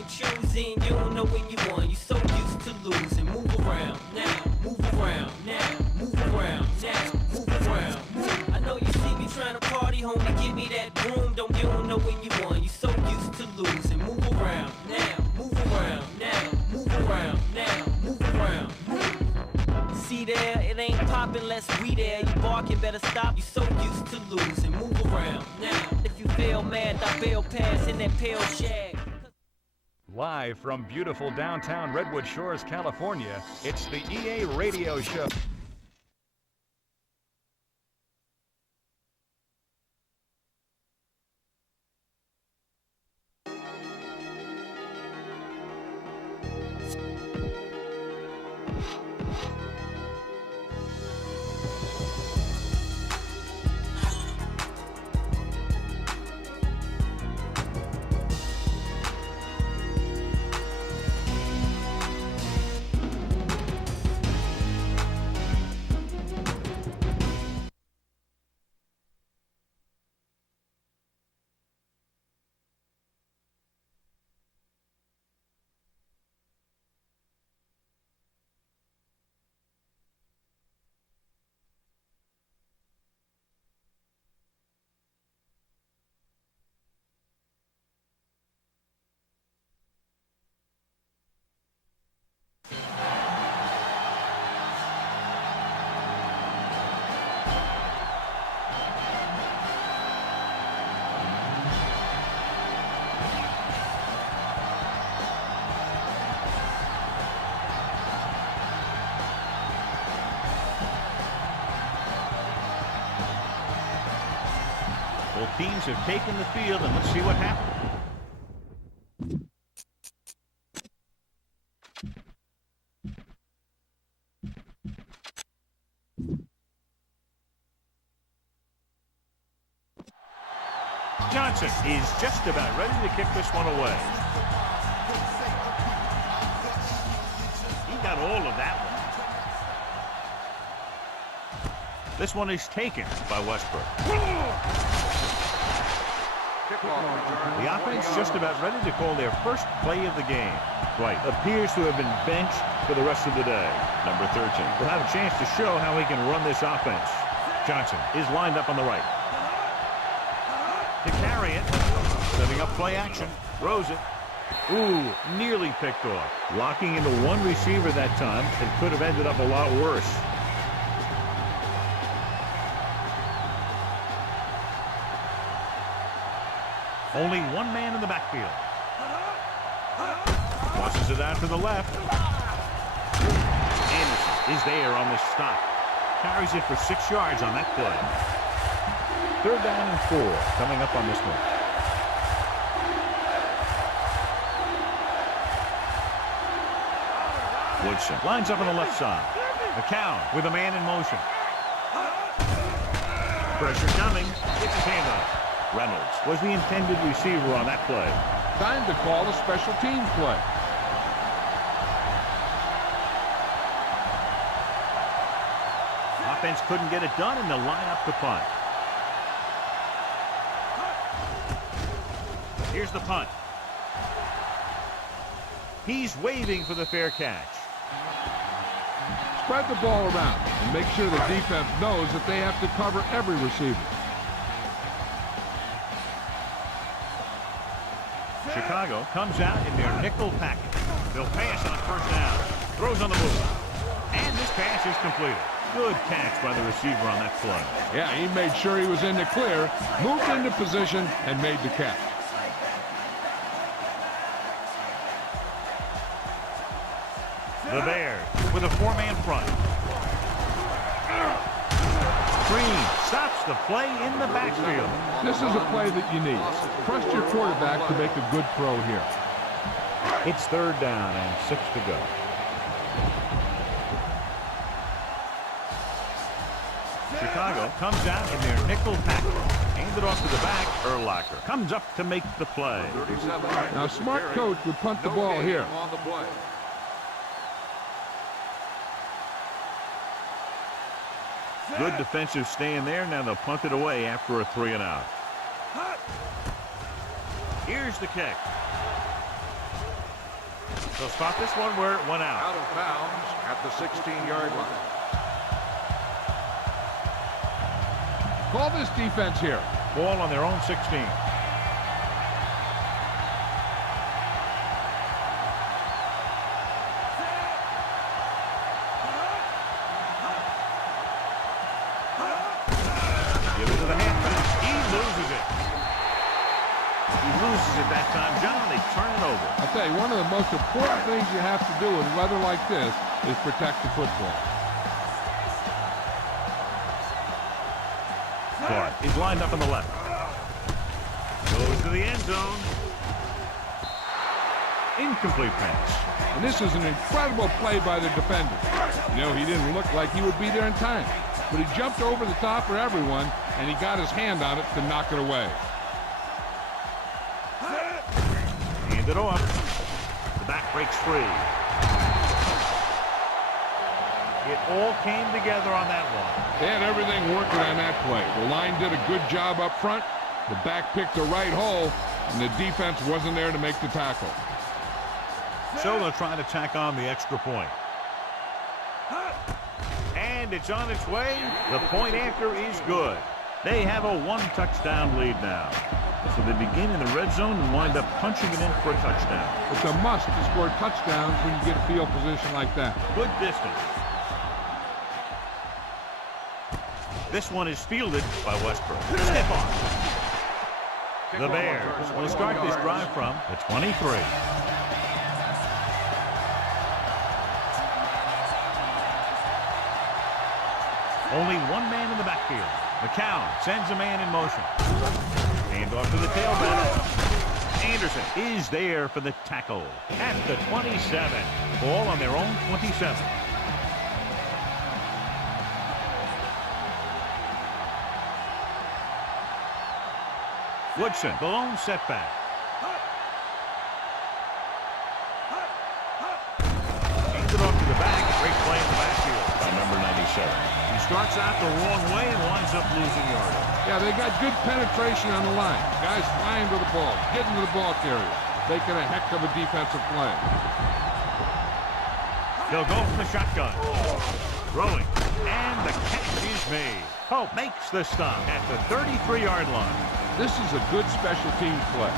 ain't choosing. You don't know when you won. You so used to losing. Move around now. Move around now. Move around now. Move around. I know you see me trying to party, homie. Give me that broom. You don't know when you won. You so used to losing. Move around now. Move around now. Move around now. Move around. See there, it ain't poppin' unless we there. You barking, better stop. You so used to losing. Move around now. If you feel mad, I bail pass in that pale shag. Live from beautiful downtown Redwood Shores, California, it's the EA Radio Show. Both teams have taken the field, and let's see what happens. Johnson is just about ready to kick this one away. He got all of that one. This one is taken by Westbrook. The offense just about ready to call their first play of the game. White appears to have been benched for the rest of the day. Number 13 will have a chance to show how he can run this offense. Johnson is lined up on the right. To carry it, setting up play action, throws it. Ooh, nearly picked off. Locking into one receiver that time, it could have ended up a lot worse. Only one man in the backfield. Tosses it out to the left. Anderson is there on the stop. Carries it for 6 yards on that play. 3rd down and 4 coming up on this one. Woodson lines up on the left side. McCown with a man in motion. Pressure coming. It's his hand up. Reynolds was the intended receiver on that play. Time to call a special teams play. Offense couldn't get it done, and they'll line up to punt. Here's the punt. He's waving for the fair catch. Spread the ball around and make sure the defense knows that they have to cover every receiver. Chicago comes out in their nickel package. They'll pass on 1st down. Throws on the move. And this pass is completed. Good catch by the receiver on that play. Yeah, he made sure he was in the clear, moved into position, and made the catch. The Bears with a 4-man front. Green stops the play in the backfield. This is a play that you need. Trust your quarterback to make a good throw here. It's 3rd down and 6 to go. Chicago comes out in their nickel package. Handed off to the back. Urlacher comes up to make the play. Now, a smart coach would punt the ball here. Good defensive stand there. Now they'll punt it away after a 3-and-out. Here's the kick. They'll stop this one where it went out. Out of bounds at the 16-yard line. Call this defense here. Ball on their own 16. Give it to the halfback. He loses it. He loses it that time. John, they turn it over. I'll tell you, one of the most important things you have to do in weather like this is protect the football. Clark is lined up on the left. Goes to the end zone. Incomplete pass. And this is an incredible play by the defender. You know, he didn't look like he would be there in time, but he jumped over the top of everyone, and he got his hand on it to knock it away. Hand it off. The back breaks free. It all came together on that one. They had everything working on that play. The line did a good job up front. The back picked the right hole, and the defense wasn't there to make the tackle. So they'll try to tack on the extra point. And it's on its way. The point after is good. They have a one-touchdown lead now. So they begin in the red zone and wind up punching it in for a touchdown. It's a must to score touchdowns when you get a field position like that. Good distance. This one is fielded by Westbrook. Step off. The Bears will start this drive from the 23. Only one man in the backfield. McCown sends a man in motion. Hand off to the tailback. Anderson is there for the tackle at the 27. Ball on their own 27. Woodson, the lone setback. Hands it off to the back. Great play in the backfield by number 97. He starts out the wrong way and winds up losing yardage. Yeah, they got good penetration on the line. Guys flying to the ball, getting to the ball carrier, making a heck of a defensive play. They'll go from the shotgun. Throwing. And the catch is made. Pope makes the stop at the 33-yard line. This is a good special teams play.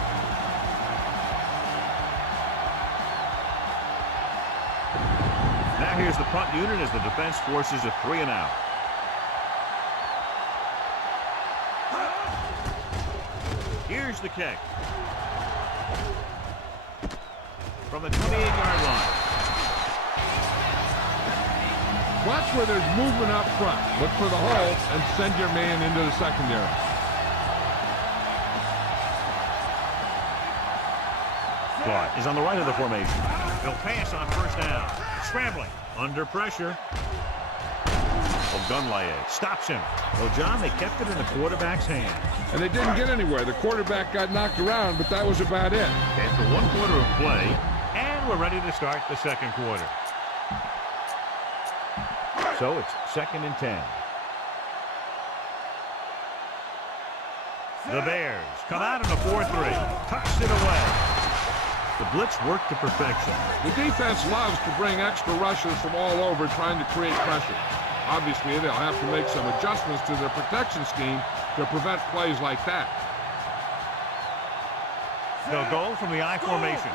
Now here's the punt unit as the defense forces a 3-and-out. Here's the kick. From the 28-yard line. Watch where there's movement up front. Look for the hole and send your man into the secondary. Clark is on the right of the formation. They'll pass on first down. Scrambling. Under pressure. Ogunlaye stops him. Well, John, they kept it in the quarterback's hand. And they didn't get anywhere. The quarterback got knocked around, but that was about it. After 1 quarter of play, and we're ready to start the second quarter. So it's 2nd and 10. The Bears come out in a 4-3. Tucks it away. The blitz worked to perfection. The defense loves to bring extra rushers from all over trying to create pressure. Obviously, they'll have to make some adjustments to their protection scheme to prevent plays like that. They'll go from the I formation.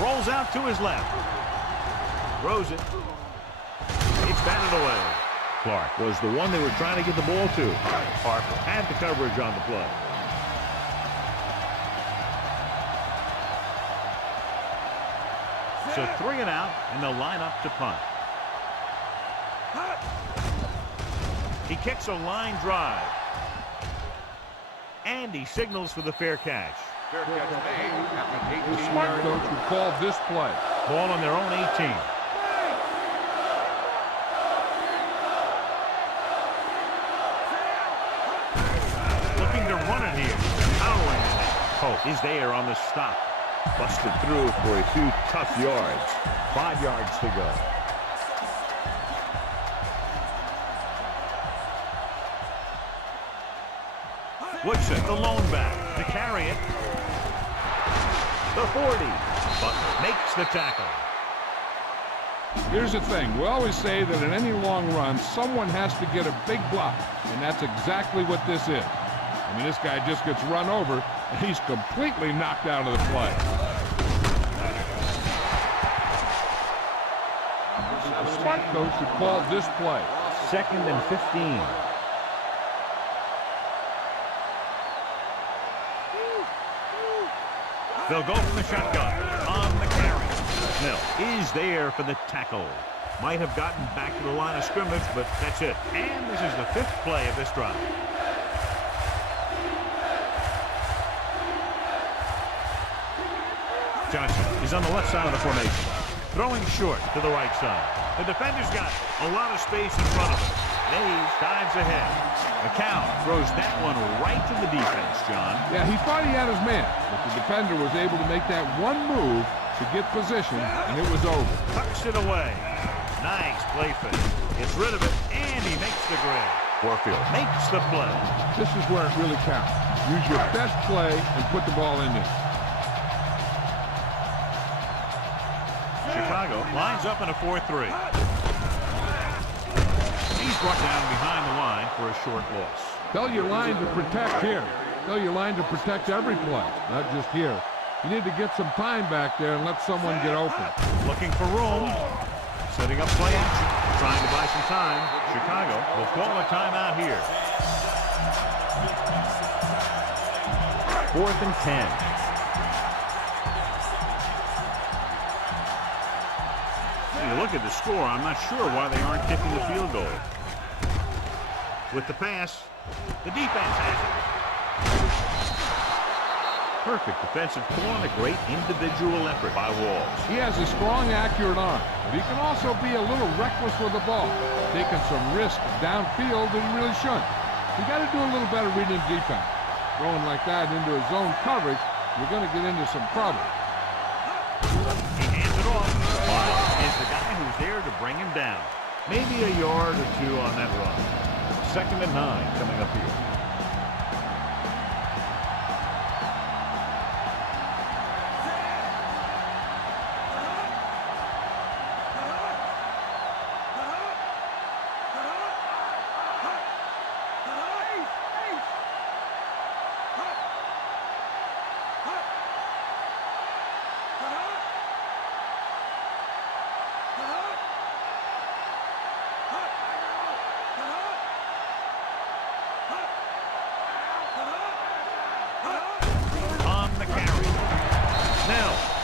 Rolls out to his left. Throws it. It's batted away. Clark was the one they were trying to get the ball to. Harper had the coverage on the play. So 3-and-out, and they'll line up to punt. He kicks a line drive. And he signals for the fair catch. Fair catch made at the 18-yard line. The smart coach would call this play. Ball on their own 18. Looking to run it here. Powering it. Pope is there on the stop. Busted through for a few tough yards. 5 yards to go. Woodson, the lone back, to carry it. The 40. Butler makes the tackle. Here's the thing. We always say that in any long run, someone has to get a big block, and that's exactly what this is. I mean, this guy just gets run over, and he's completely knocked out of the play. The smart coach should call this play. 2nd and 15. They'll go from the shotgun on the carry. Snell is there for the tackle. Might have gotten back to the line of scrimmage, but that's it. And this is the 5th play of this drive. Johnson is on the left side of the formation. Throwing short to the right side. The defender's got a lot of space in front of him. Mays dives ahead. McCown throws that one right to the defense, John. Yeah, he thought he had his man, but the defender was able to make that one move to get position, and it was over. Tucks it away. Nice play fake. Gets rid of it, and he makes the grab. Warfield makes the play. This is where it really counts. Use your best play and put the ball in there. Chicago lines up in a 4-3. He's brought down behind the line for a short loss. Tell your line to protect here. Tell your line to protect every play, not just here. You need to get some time back there and let someone get open. Looking for room. Setting up play action. Trying to buy some time. Chicago will call a timeout here. 4th and 10. You look at the score, I'm not sure why they aren't kicking the field goal. With the pass, the defense has it. Perfect defensive call and a great individual effort by Walls. He has a strong, accurate arm, but he can also be a little reckless with the ball, taking some risks downfield that he really shouldn't. You got to do a little better reading defense. Throwing like that into his zone coverage, you're going to get into some trouble. He hands it off. Is the guy who's there to bring him down. Maybe a yard or two on that run. 2nd and 9 coming up here.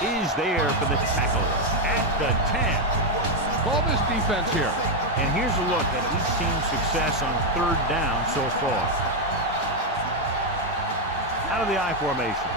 Is there for the tackle at the 10. Call this defense here. And here's a look at each team's success on 3rd down so far. Out of the I formation.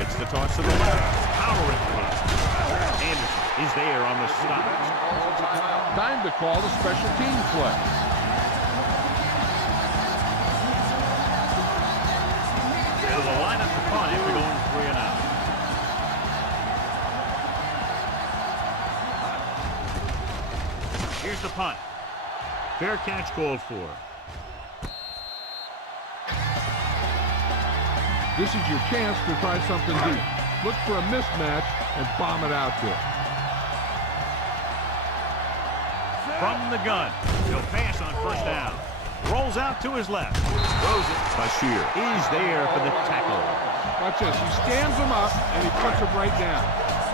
It's the toss to the left. Powering play. Anderson is there on the stop. Time to call the special team play. So the lineup to punt after going 3 and out. Here's the punt. Fair catch called for. This is your chance to try something deep. Look for a mismatch and bomb it out there. From the gun. He'll pass on 1st down. Rolls out to his left. Throws it. Bashir is there for the tackle. Watch this. He stands him up and he puts him right down.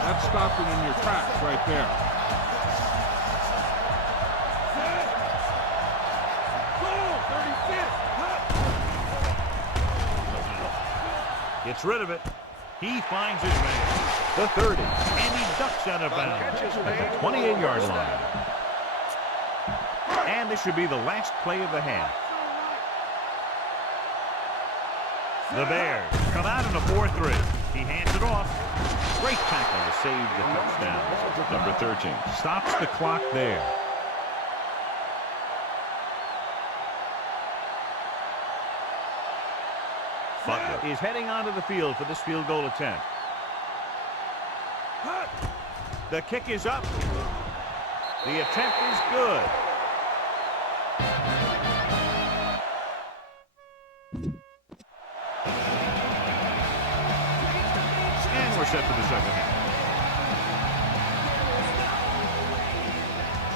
That's stopping in your tracks right there. Gets rid of it. He finds his man. The 30. And he ducks out of bounds at the 28-yard line. And this should be the last play of the half. The Bears come out in a 4-3. He hands it off. Great tackle to save the touchdown. Number 13 stops the clock there. Butler is heading onto the field for this field goal attempt. The kick is up. The attempt is good. And we're set for the second half.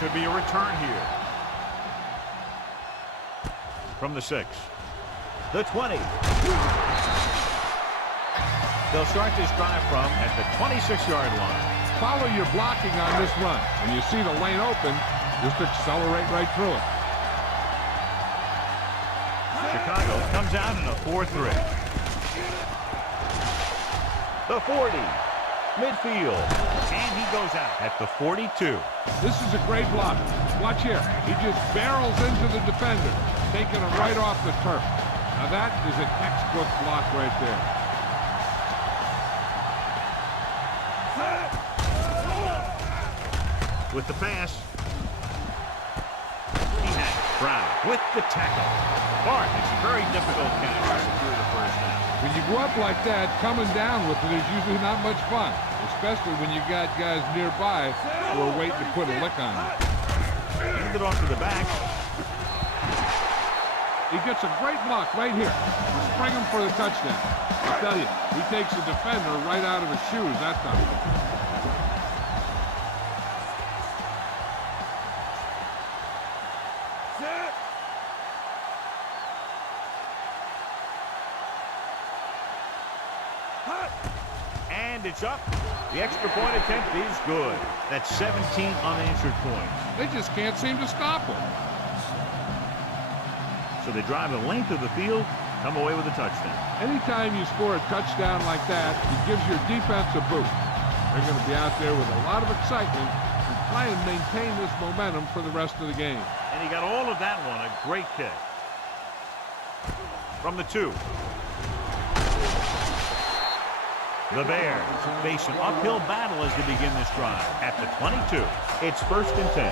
Should be a return here. From the 6. The 20. They'll start this drive from at the 26-yard line. Follow your blocking on this run. When you see the lane open, just accelerate right through it. Chicago comes out in a 4-3. The 40. Midfield. And he goes out at the 42. This is a great block. Watch here. He just barrels into the defender, taking him right off the turf. Now that is a textbook block right there. With the pass. He had Brown with the tackle. Bart, it's a very difficult catch to secure the first down. When you go up like that, coming down with it is usually not much fun, especially when you got guys nearby who are waiting to put a lick on you. Hand it off to the back. He gets a great block right here. Spring him for the touchdown. I tell you, he takes the defender right out of his shoes that time. And it's up. The extra point attempt is good. That's 17 unanswered points. They just can't seem to stop him. So they drive the length of the field, come away with a touchdown. Anytime you score a touchdown like that, it gives your defense a boost. They're going to be out there with a lot of excitement and try and maintain this momentum for the rest of the game. And he got all of that one. A great kick. From the 2. The Bears face an uphill battle as they begin this drive. At the 22, it's 1st and 10.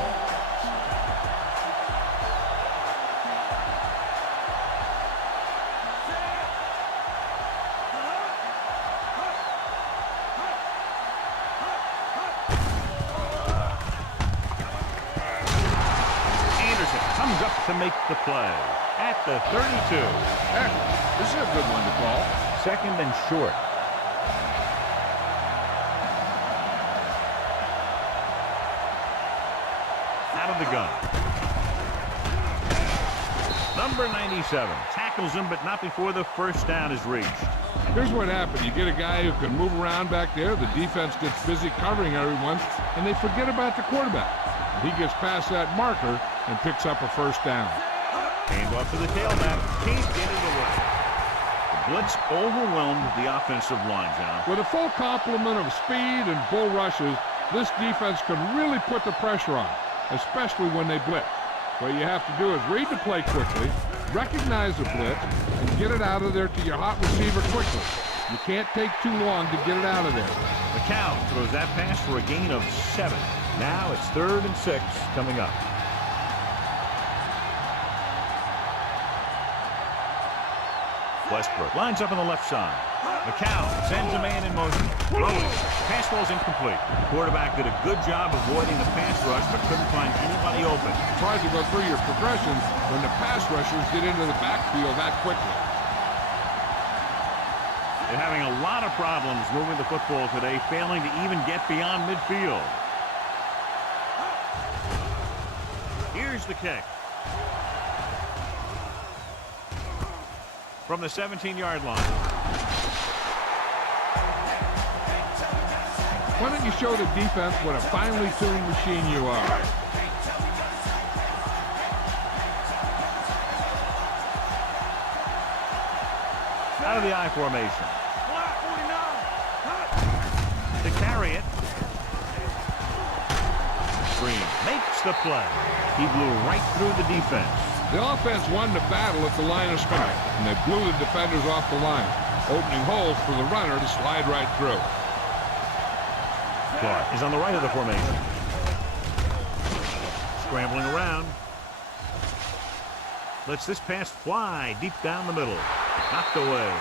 Anderson comes up to make the play. At the 32. Heck, this is a good one to call. 2nd and short. Out of the gun. Number 97 tackles him, but not before the first down is reached. Here's what happened. You get a guy who can move around back there. The defense gets busy covering everyone, and they forget about the quarterback. He gets past that marker and picks up a first down. Hand off to the tailback. Can't get it away. The blitz overwhelmed the offensive line, John. With a full complement of speed and bull rushes, this defense can really put the pressure on, especially when they blitz. What you have to do is read the play quickly, recognize the blitz, and get it out of there to your hot receiver quickly. You can't take too long to get it out of there. McCown throws that pass for a gain of 7. Now it's 3rd and 6 coming up. Westbrook lines up on the left side. McCown sends a man in motion. Throwing. Pass ball's incomplete. The quarterback did a good job avoiding the pass rush, but couldn't find anybody open. It's hard to go through your progression when the pass rushers get into the backfield that quickly. They're having a lot of problems moving the football today, failing to even get beyond midfield. Here's the kick. From the 17-yard line. Why don't you show the defense what a finely tuned machine you are? Out of the I formation. To carry it. Green makes the play. He blew right through the defense. The offense won the battle at the line of scrimmage, and they blew the defenders off the line. opening holes for the runner to slide right through. Clark is on the right of the formation. Scrambling around. Lets this pass fly deep down the middle. Knocked away.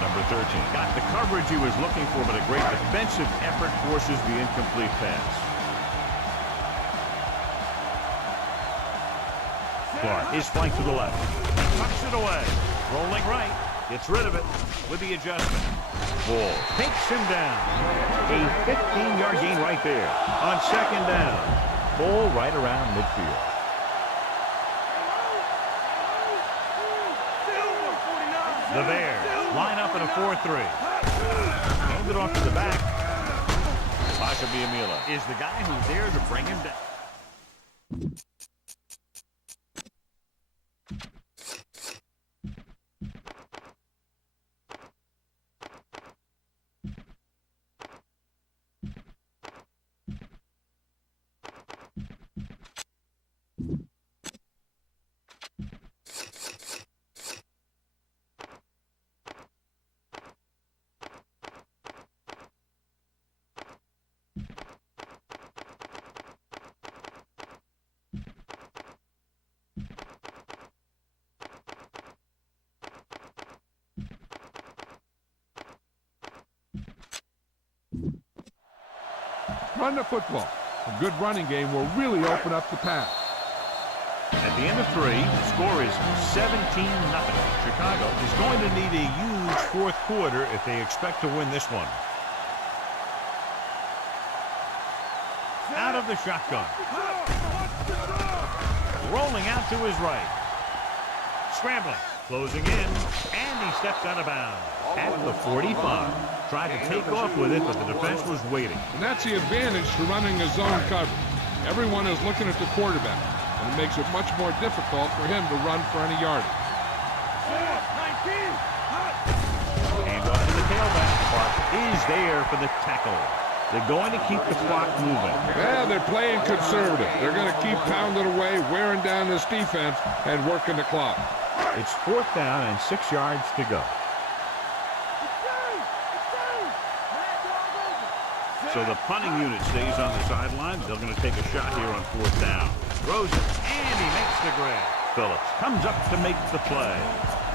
Number 13 got the coverage he was looking for, but a great defensive effort forces the incomplete pass. Clark is flanked to the left. Tucks it away. Rolling right. Gets rid of it with the adjustment. Bull takes him down. A 15-yard gain right there on second down. Bull right around midfield. The Bears line up in a 4-3. Hand it off to the back. Pasha Biamila is the guy who's there to bring him down. Run the football. A good running game will really open up the pass. At the end of 3, the score is 17-0. Chicago is going to need a huge fourth quarter if they expect to win this one. Out of the shotgun. Rolling out to his right. Scrambling. Closing in. And he steps out of bounds. At the 45. Tried to take off with it, but the defense was waiting. And that's the advantage to running a zone coverage. Everyone is looking at the quarterback, and it makes it much more difficult for him to run for any yardage. Hand off to the tailback. Clark is there for the tackle. They're going to keep the clock moving. Yeah, they're playing conservative. They're going to keep pounding away, wearing down this defense, and working the clock. It's 4th down and 6 yards to go. So the punting unit stays on the sideline. They're going to take a shot here on 4th down. Throws it, and he makes the grab. Phillips comes up to make the play.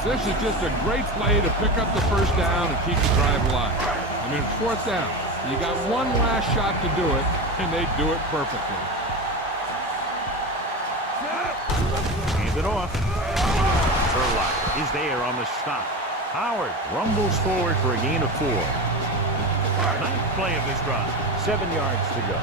This is just a great play to pick up the first down and keep the drive alive. I mean, it's 4th down. You got one last shot to do it, and they do it perfectly. Hand it off. Burlock is there on the stop. Howard rumbles forward for a gain of 4. 9th play of this drive. 7 yards to go.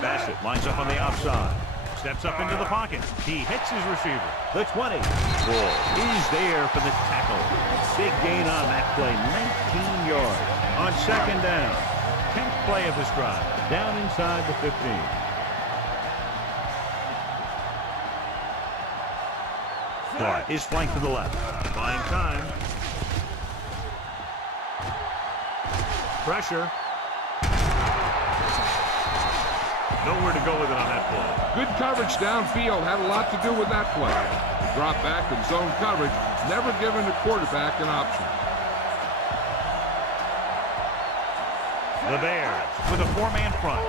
Bassett lines up on the outside. Steps up into the pocket. He hits his receiver. The 20. Bull is there for the tackle. Big gain on that play. 19 yards on second down. 10th play of this drive. Down inside the 15. Clark is flanked to the left. Buying time. Pressure. Nowhere to go with it on that play. Good coverage downfield had a lot to do with that play. The drop back and zone coverage, never giving the quarterback an option. The Bears with a 4-man front.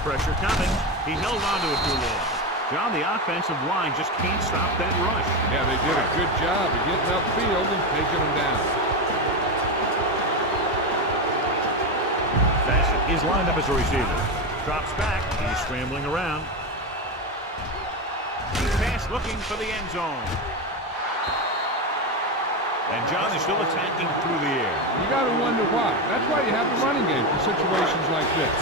Pressure coming. He held on to it too long. John, the offensive line just can't stop that rush. Yeah, they did a good job of getting upfield and taking them down. Bassett is lined up as a receiver. Drops back. He's scrambling around. Pass looking for the end zone. And John is still attacking through the air. You got to wonder why. That's why you have the running game for situations like this.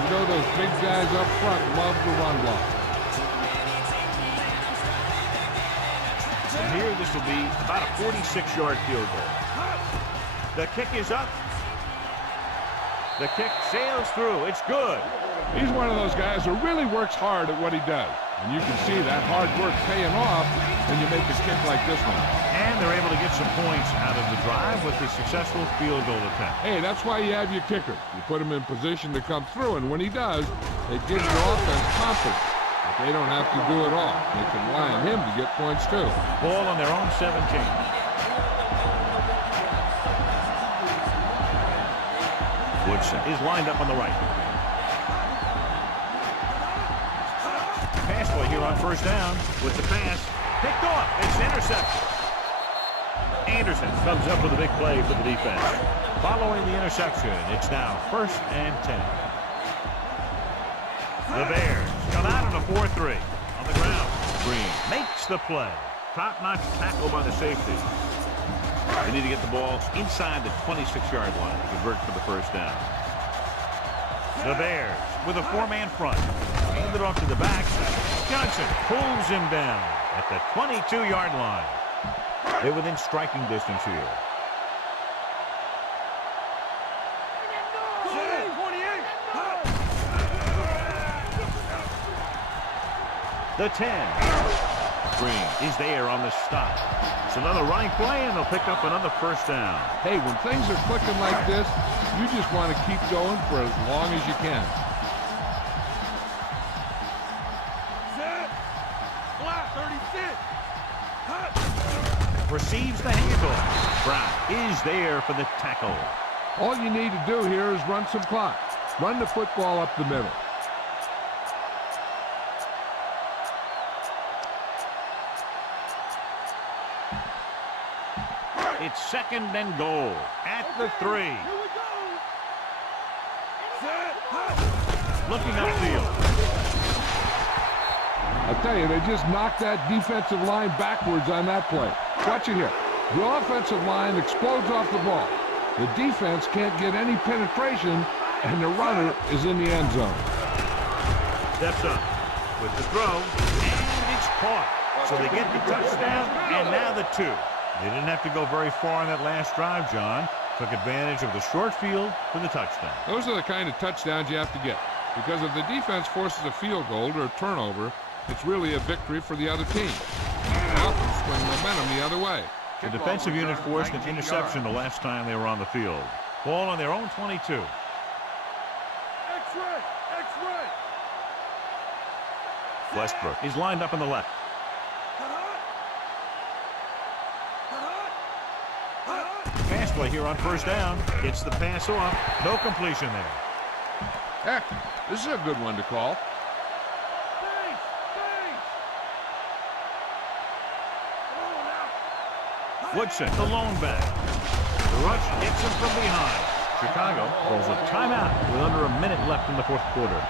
You know those big guys up front love the run block. And here this will be about a 46-yard field goal. The kick is up. The kick sails through. It's good. He's one of those guys who really works hard at what he does. And you can see that hard work paying off when you make a kick like this one. And they're able to get some points out of the drive with a successful field goal attempt. Hey, that's why you have your kicker. You put him in position to come through, and when he does, it gives your offense confidence. But they don't have to do it all. They can rely on him to get points too. Ball on their own 17. Woodson is lined up on the right. Pass play here on first down with the pass. Picked off. It's intercepted. Anderson comes up with a big play for the defense. Following the interception, it's now 1st and 10. The Bears come out on a 4-3. On the ground, Green makes the play. Top-notch tackle by the safety. They need to get the ball inside the 26-yard line to convert for the first down. The Bears with a 4-man front. Hand it off to the back. Johnson pulls him down at the 22-yard line. They're within striking distance here. The 10. Green is there on the stop. It's another running play, and they'll pick up another first down. Hey, when things are clicking like this, you just want to keep going for as long as you can. Receives the handoff. Brown is there for the tackle. All you need to do here is run some clock. Run the football up the middle. It's 2nd and goal at the 3. Looking upfield. I tell you, they just knocked that defensive line backwards on that play. Watch it here. The offensive line explodes off the ball. The defense can't get any penetration, and the runner is in the end zone. Steps up with the throw, and it's caught. So they get the touchdown, and now the 2. They didn't have to go very far on that last drive, John. Took advantage of the short field for the touchdown. Those are the kind of touchdowns you have to get. Because if the defense forces a field goal or a turnover, it's really a victory for the other team. They often swing momentum the other way. The defensive unit forced an interception the last time they were on the field. Ball on their own 22. X-ray! X-ray! Westbrook is lined up on the left. Pass play here on first down. Gets the pass off. No completion there. Heck, this is a good one to call. Woodson, the lone back. The rush hits him from behind. Chicago calls a timeout with under a minute left in the 4th quarter.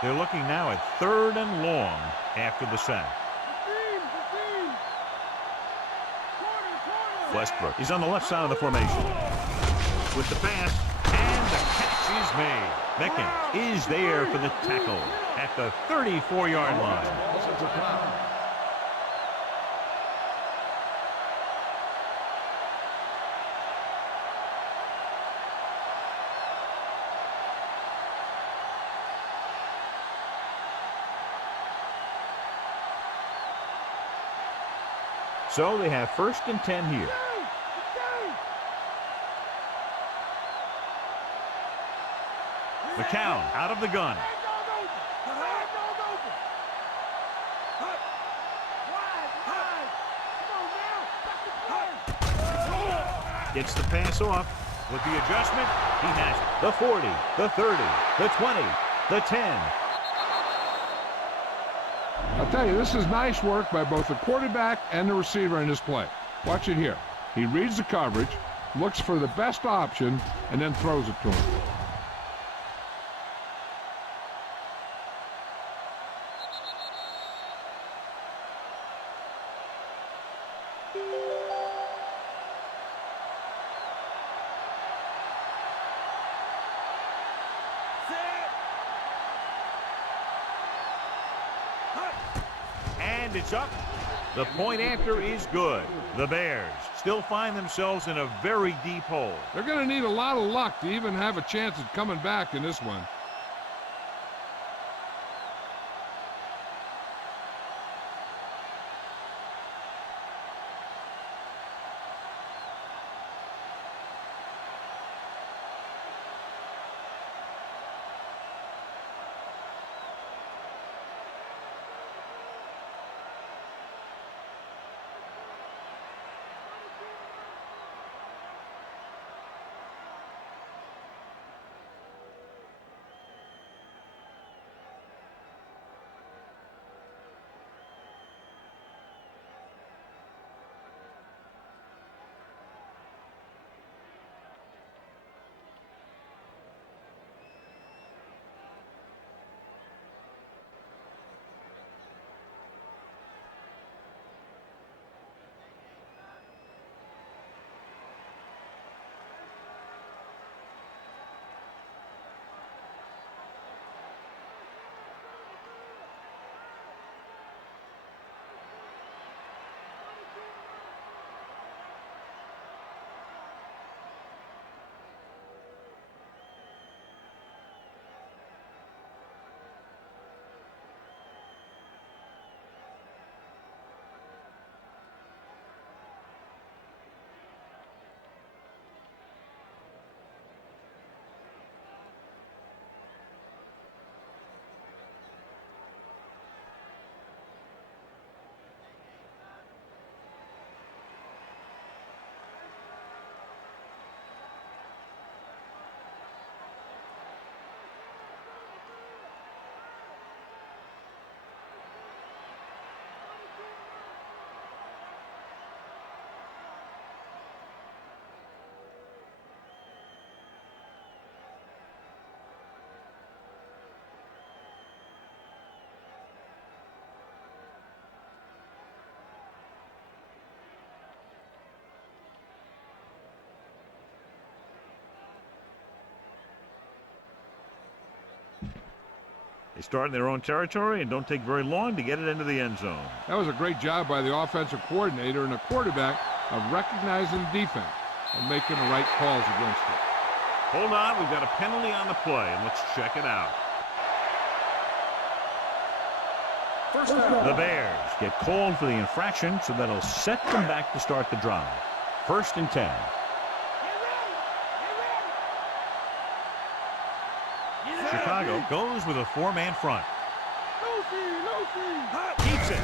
They're looking now at 3rd and long after the sack. Westbrook is on the left side of the formation. With the pass, and the catch is made. Mickens is there for the tackle at the 34-yard line. So they have 1st and 10 here. McCown out of the gun. Gets the pass off. With the adjustment, he has it. The 40, the 30, the 20, the 10. I'll tell you, this is nice work by both the quarterback and the receiver in this play. Watch it here. He reads the coverage, looks for the best option, and then throws it to him. And it's up. The point after is good. The Bears still find themselves in a very deep hole. They're going to need a lot of luck to even have a chance at coming back in this one. They start in their own territory and don't take very long to get it into the end zone. That was a great job by the offensive coordinator and the quarterback of recognizing the defense and making the right calls against it. Hold on, we've got a penalty on the play, and let's check it out. First down. The Bears get called for the infraction, so that'll set them back to start the drive. 1st and 10. Chicago goes with a 4-man front. Keeps it.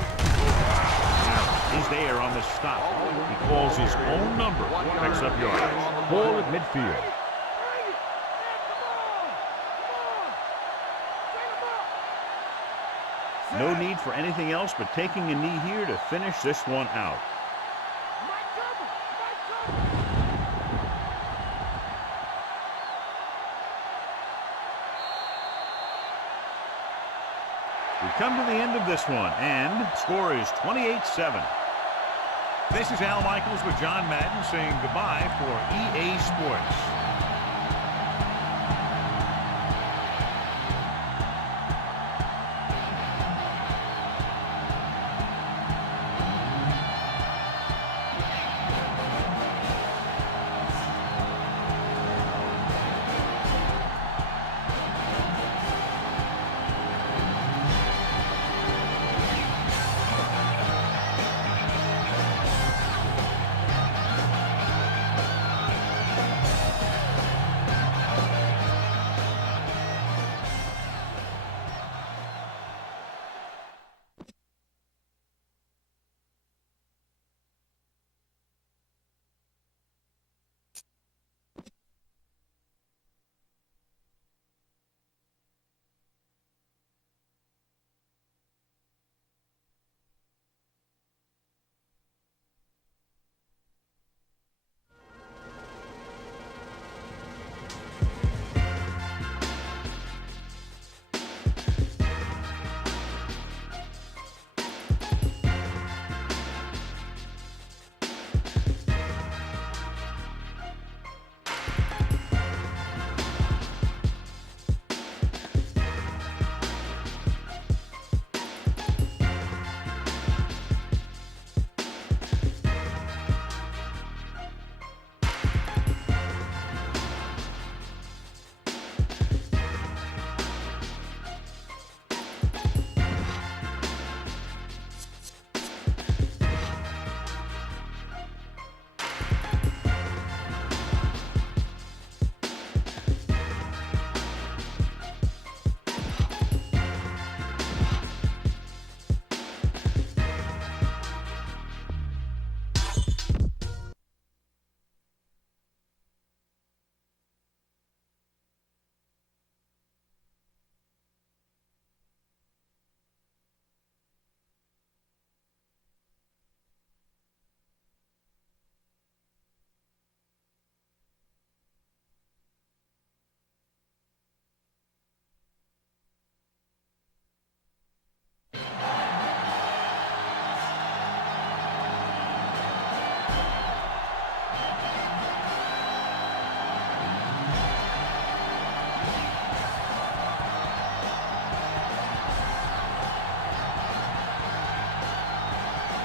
He's there on the stop. He calls his own number. Picks up yards. Ball at midfield. No need for anything else but taking a knee here to finish this one out. We come to the end of this one, and score is 28-7. This is Al Michaels with John Madden saying goodbye for EA Sports.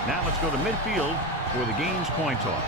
Now let's go to midfield for the game's coin toss.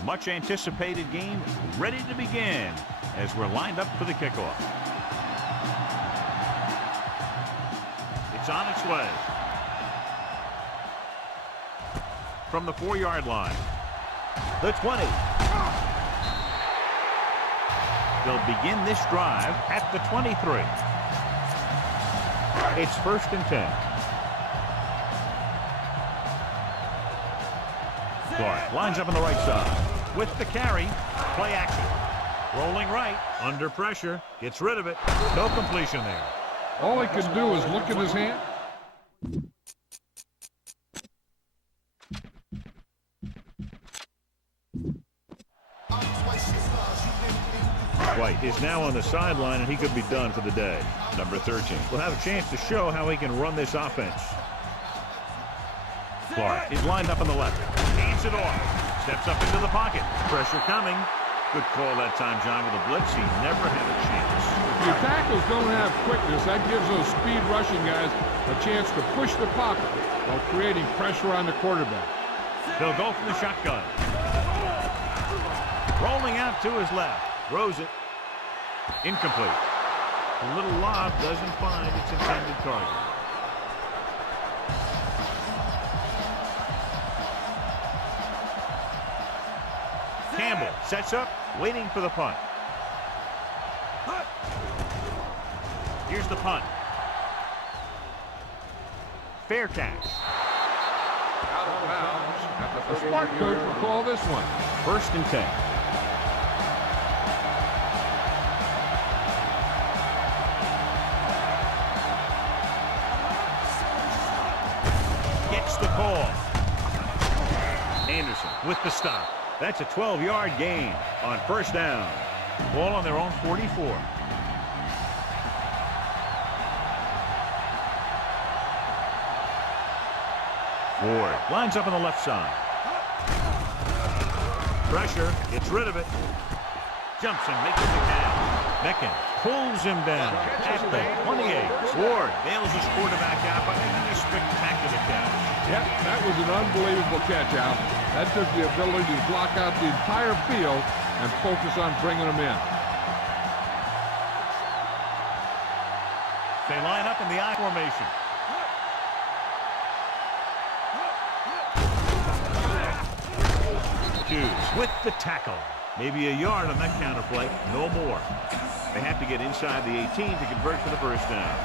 A much anticipated game ready to begin as we're lined up for the kickoff. It's on its way. From the 4-yard line. The 20. They'll begin this drive at the 23. It's 1st and 10. Clark lines up on the right side with the carry. Play action. Rolling right. Under pressure. Gets rid of it. No completion there. All he can do is look at his hand. White is now on the sideline, and he could be done for the day. Number 13 will have a chance to show how he can run this offense. Clark is lined up on the left. Hands it off. Steps up into the pocket. Pressure coming. Good call that time, John, with a blitz. He never had a chance. If your tackles don't have quickness, that gives those speed rushing guys a chance to push the pocket while creating pressure on the quarterback. They'll go from the shotgun. Rolling out to his left. Throws it. Incomplete. A little lob doesn't find its intended target. Campbell sets up, waiting for the punt. Here's the punt. Fair catch. Out of bounds. The smart coach will call this one. 1st and 10. Gets the call. Anderson with the stop. That's a 12-yard gain on 1st down. Ball on their own 44. Ward lines up on the left side. Pressure, gets rid of it. Jumps and makes the catch. Mecken pulls him down at the 28. Ward nails his quarterback out by making a spectacular catch. Yep, that was an unbelievable catch, Al. That took the ability to block out the entire field and focus on bringing them in. They line up in the I formation. Hughes with the tackle. Maybe a yard on that counterplay. No more. They have to get inside the 18 to convert for the 1st down.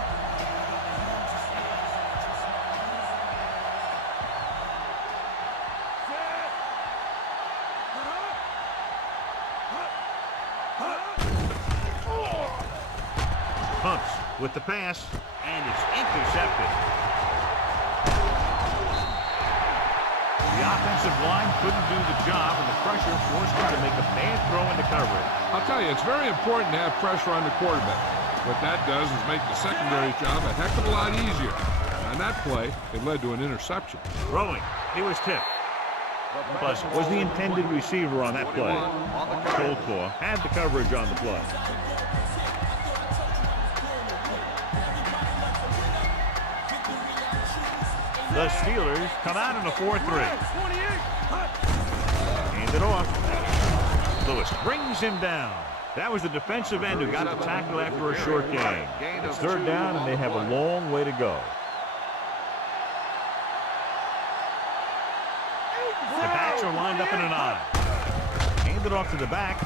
Pumps with the pass, and it's intercepted. The offensive line couldn't do the job, and the pressure forced them to make a bad throw into coverage. I'll tell you, it's very important to have pressure on the quarterback. What that does is make the secondary job a heck of a lot easier. On that play, it led to an interception. Throwing. He was tipped. Plus, was the intended receiver on that play. Coldclaw had the coverage on the play. The Steelers come out in a 4-3. Hand it off. Lewis brings him down. That was the defensive end who got the tackle after a short gain. It's 3rd down, and they have a long way to go. The backs are lined up in an I. Hand it off to the back.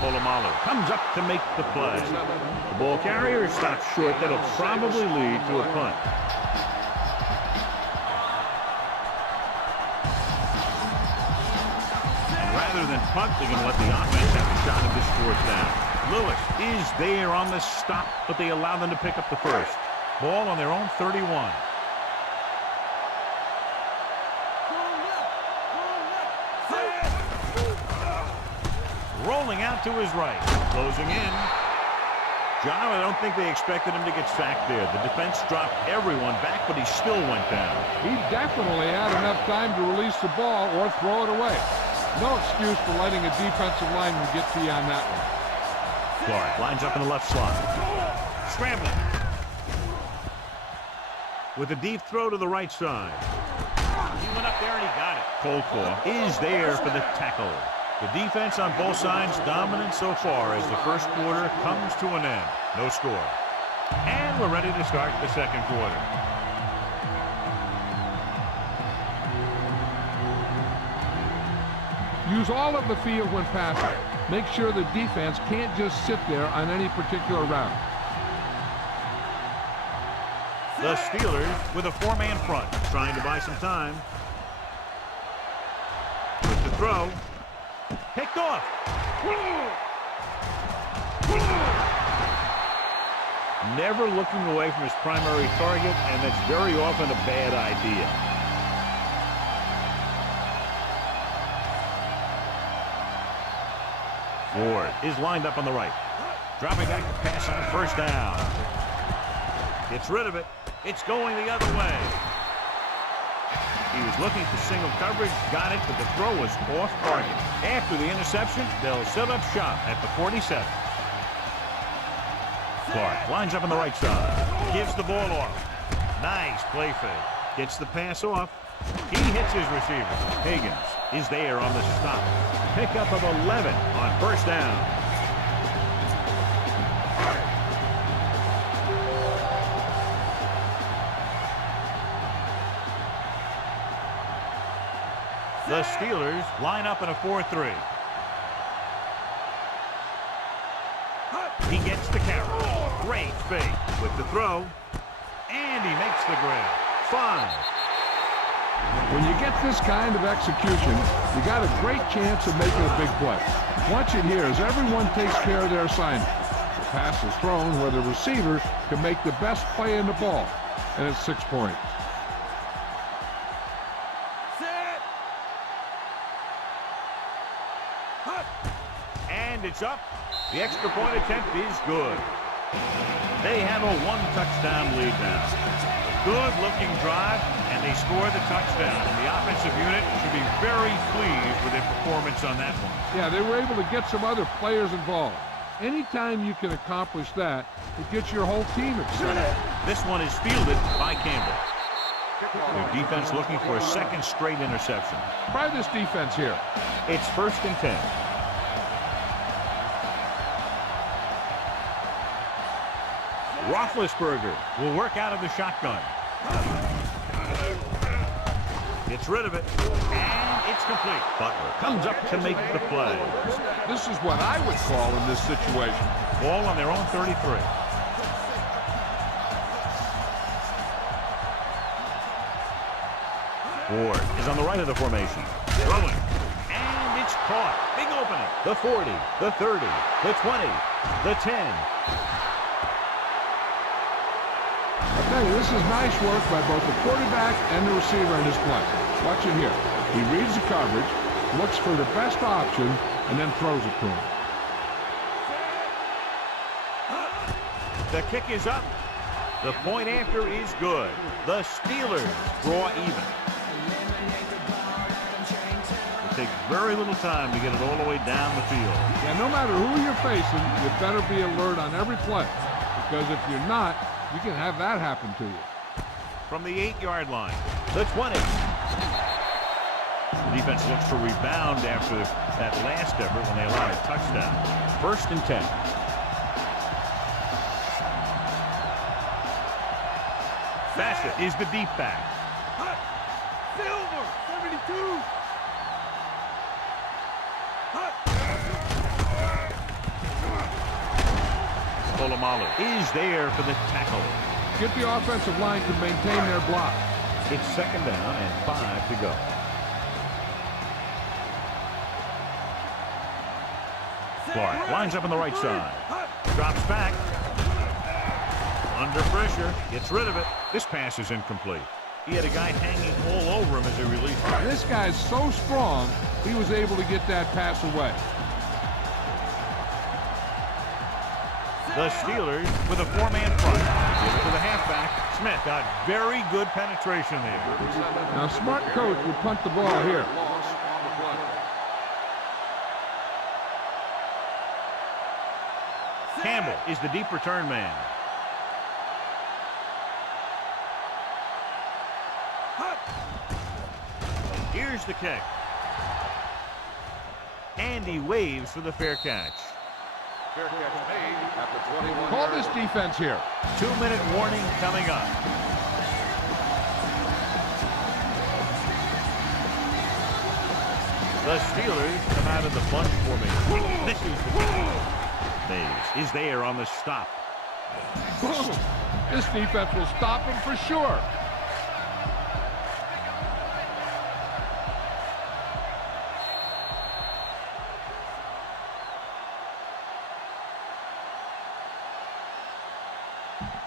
Polamalu comes up to make the play. The ball carrier stops short. That'll probably lead to a punt. Rather than punt, they're going to let the offense have a shot at this 4th down. Lewis is there on the stop, but they allow them to pick up the 1st. Ball on their own 31. Rolling out to his right. Closing in. John, I don't think they expected him to get sacked there. The defense dropped everyone back, but he still went down. He definitely had enough time to release the ball or throw it away. No excuse for letting a defensive lineman get to you on that one. Clark lines up in the left slot. Scrambling. With a deep throw to the right side. He went up there and he got it. called for, is there for the tackle. The defense on both sides dominant so far as the first quarter comes to an end. No score. And we're ready to start the second quarter. Use all of the field when passing. Make sure the defense can't just sit there on any particular route. The Steelers with a four-man front, trying to buy some time. With the throw. Picked off. Never looking away from his primary target, and that's very often a bad idea. Ford is lined up on the right. Dropping back to pass on first down. Gets rid of it. It's going the other way. He was looking for single coverage, got it, but the throw was off target. After the interception, they'll set up shop at the 47. Clark lines up on the right side. Gives the ball off. Nice play fake. Gets the pass off. He hits his receiver. Higgins is there on the stop. Pickup of 11 on first down. The Steelers line up in a 4-3. He gets the carry. Great fake with the throw. And he makes the grab. 5. When you get this kind of execution, you got a great chance of making a big play. Watch it here as everyone takes care of their assignment. The pass is thrown where the receiver can make the best play in the ball. And it's 6 points. And it's up. The extra point attempt is good. They have a one-touchdown lead now. Good-looking drive, and they score the touchdown. And the offensive unit should be very pleased with their performance on that one. Yeah, they were able to get some other players involved. Anytime you can accomplish that, it gets your whole team excited. This one is fielded by Campbell. Their defense looking for a second straight interception. Try this defense here. It's 1st and 10. Roethlisberger will work out of the shotgun. Gets rid of it, and it's complete. Butler comes up to make the play. This is what I would call in this situation. Ball on their own 33. Ward is on the right of the formation. Throwing, and it's caught. Big opening. The 40, the 30, the 20, the 10. I tell you, this is nice work by both the quarterback and the receiver in this play. Watch it here. He reads the coverage, looks for the best option, and then throws it to him. The kick is up. The point after is good. The Steelers draw even. It takes very little time to get it all the way down the field. Yeah, no matter who you're facing, you better be alert on every play. Because if you're not, you can have that happen to you. From the 8-yard line, the 20. The defense looks for rebound after that last effort when they allowed a touchdown. 1st and 10. Bassett is the deep back. Silver, 72. Polamalu is there for the tackle. Get the offensive line to maintain their block. It's 2nd down and 5 to go. Clark lines up on the right side. Drops back. Under pressure. Gets rid of it. This pass is incomplete. He had a guy hanging all over him as he released it. This guy's so strong, he was able to get that pass away. The Steelers with a 4-man front. Give it to the halfback. Smith got very good penetration there. Now, smart coach would punt the ball here. Campbell is the deep return man. Here's Here's the kick. And he waves for the fair catch. Fair catch made at the 21. Call this defense here. 2-minute warning coming up. The Steelers come out of the bunch formation. This is the Mays is there on the stop. This defense will stop him for sure.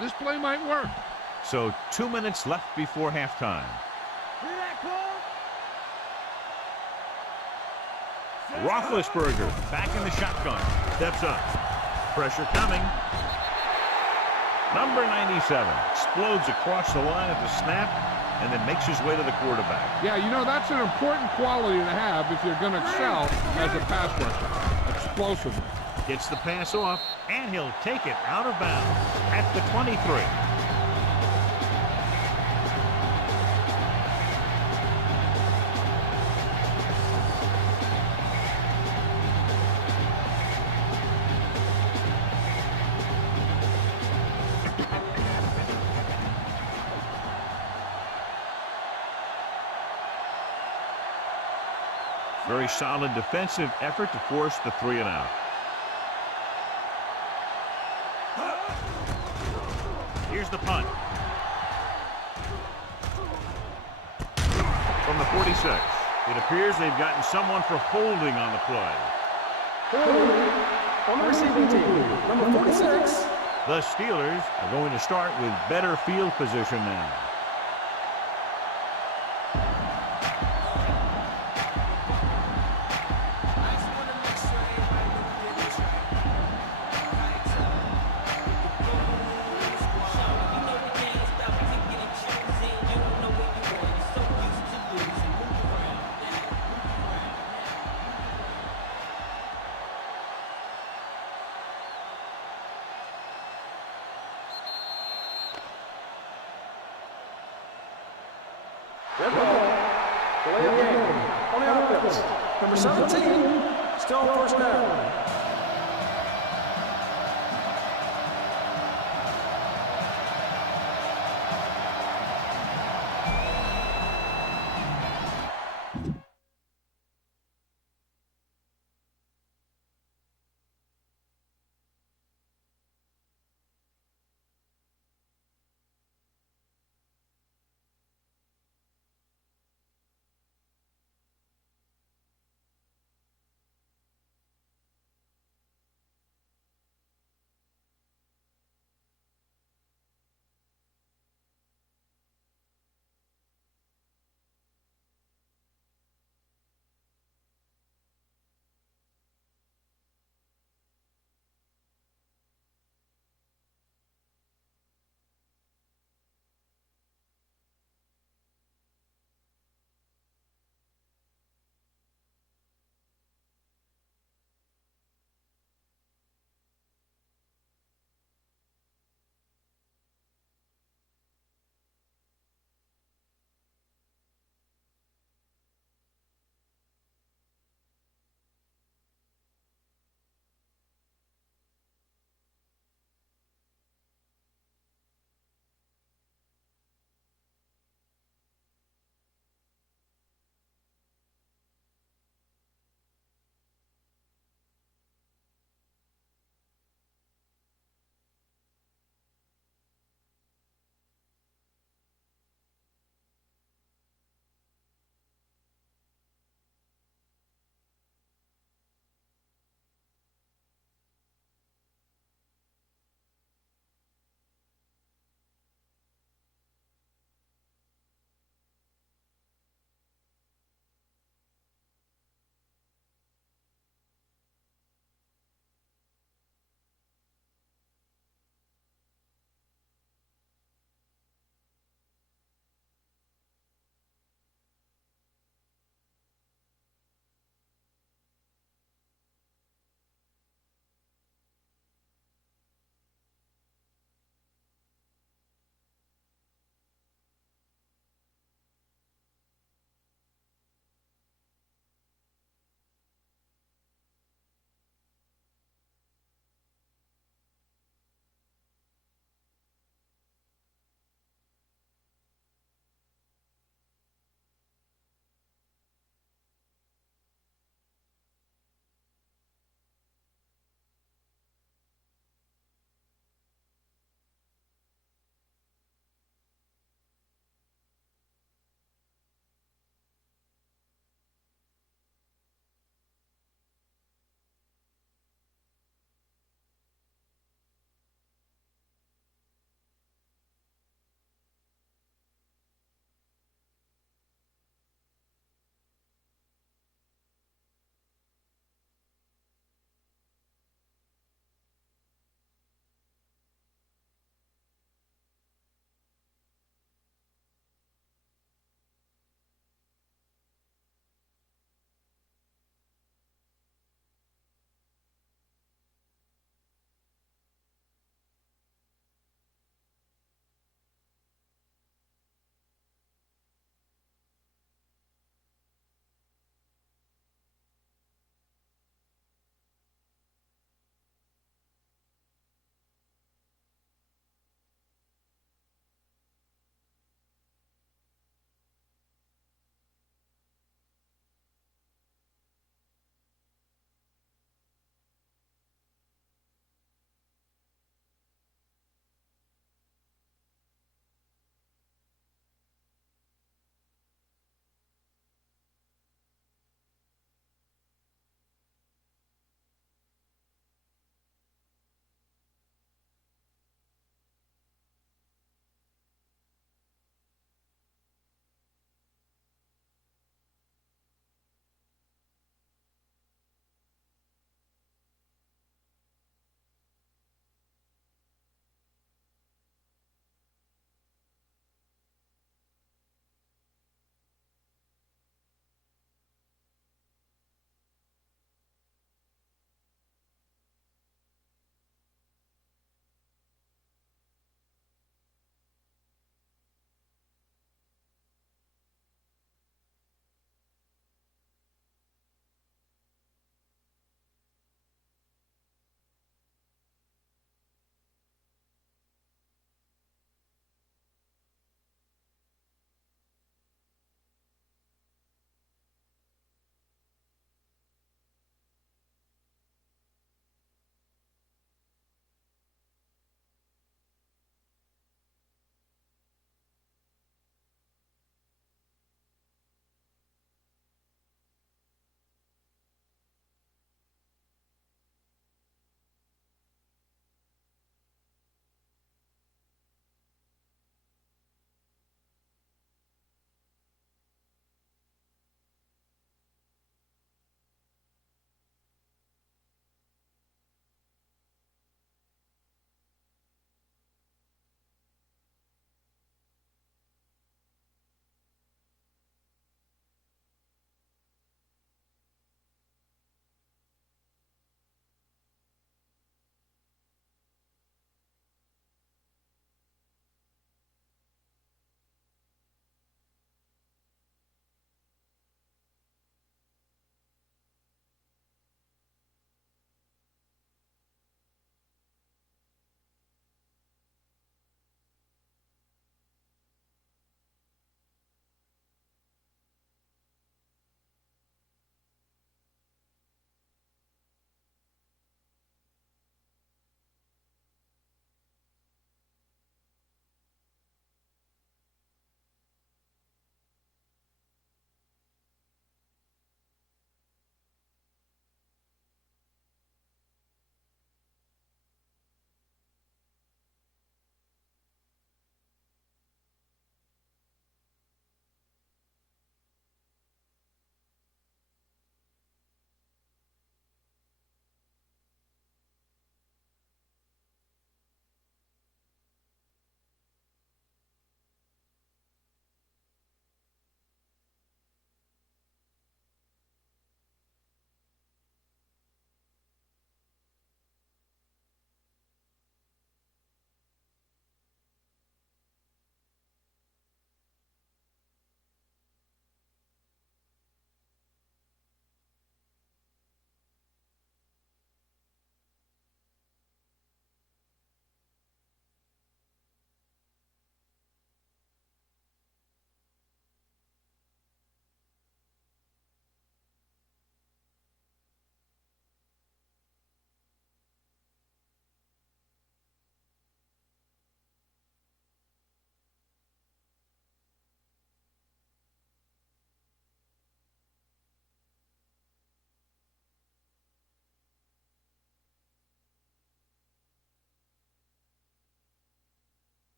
This play might work. So 2 minutes left before halftime. Roethlisberger back in the shotgun. Steps up. Pressure coming. Number 97 explodes across the line at the snap and then makes his way to the quarterback. Yeah, you know, that's an important quality to have if you're going to excel as a pass rusher. Explosiveness. Gets the pass off, and he'll take it out of bounds at the 23. Very solid defensive effort to force the 3-and-out. Here's the punt. From the 46. It appears they've gotten someone for holding on the play. On the receiving team, number 46. The Steelers are going to start with better field position now. Red ball. Delay of game. On the offense. Number 17. Still on first down.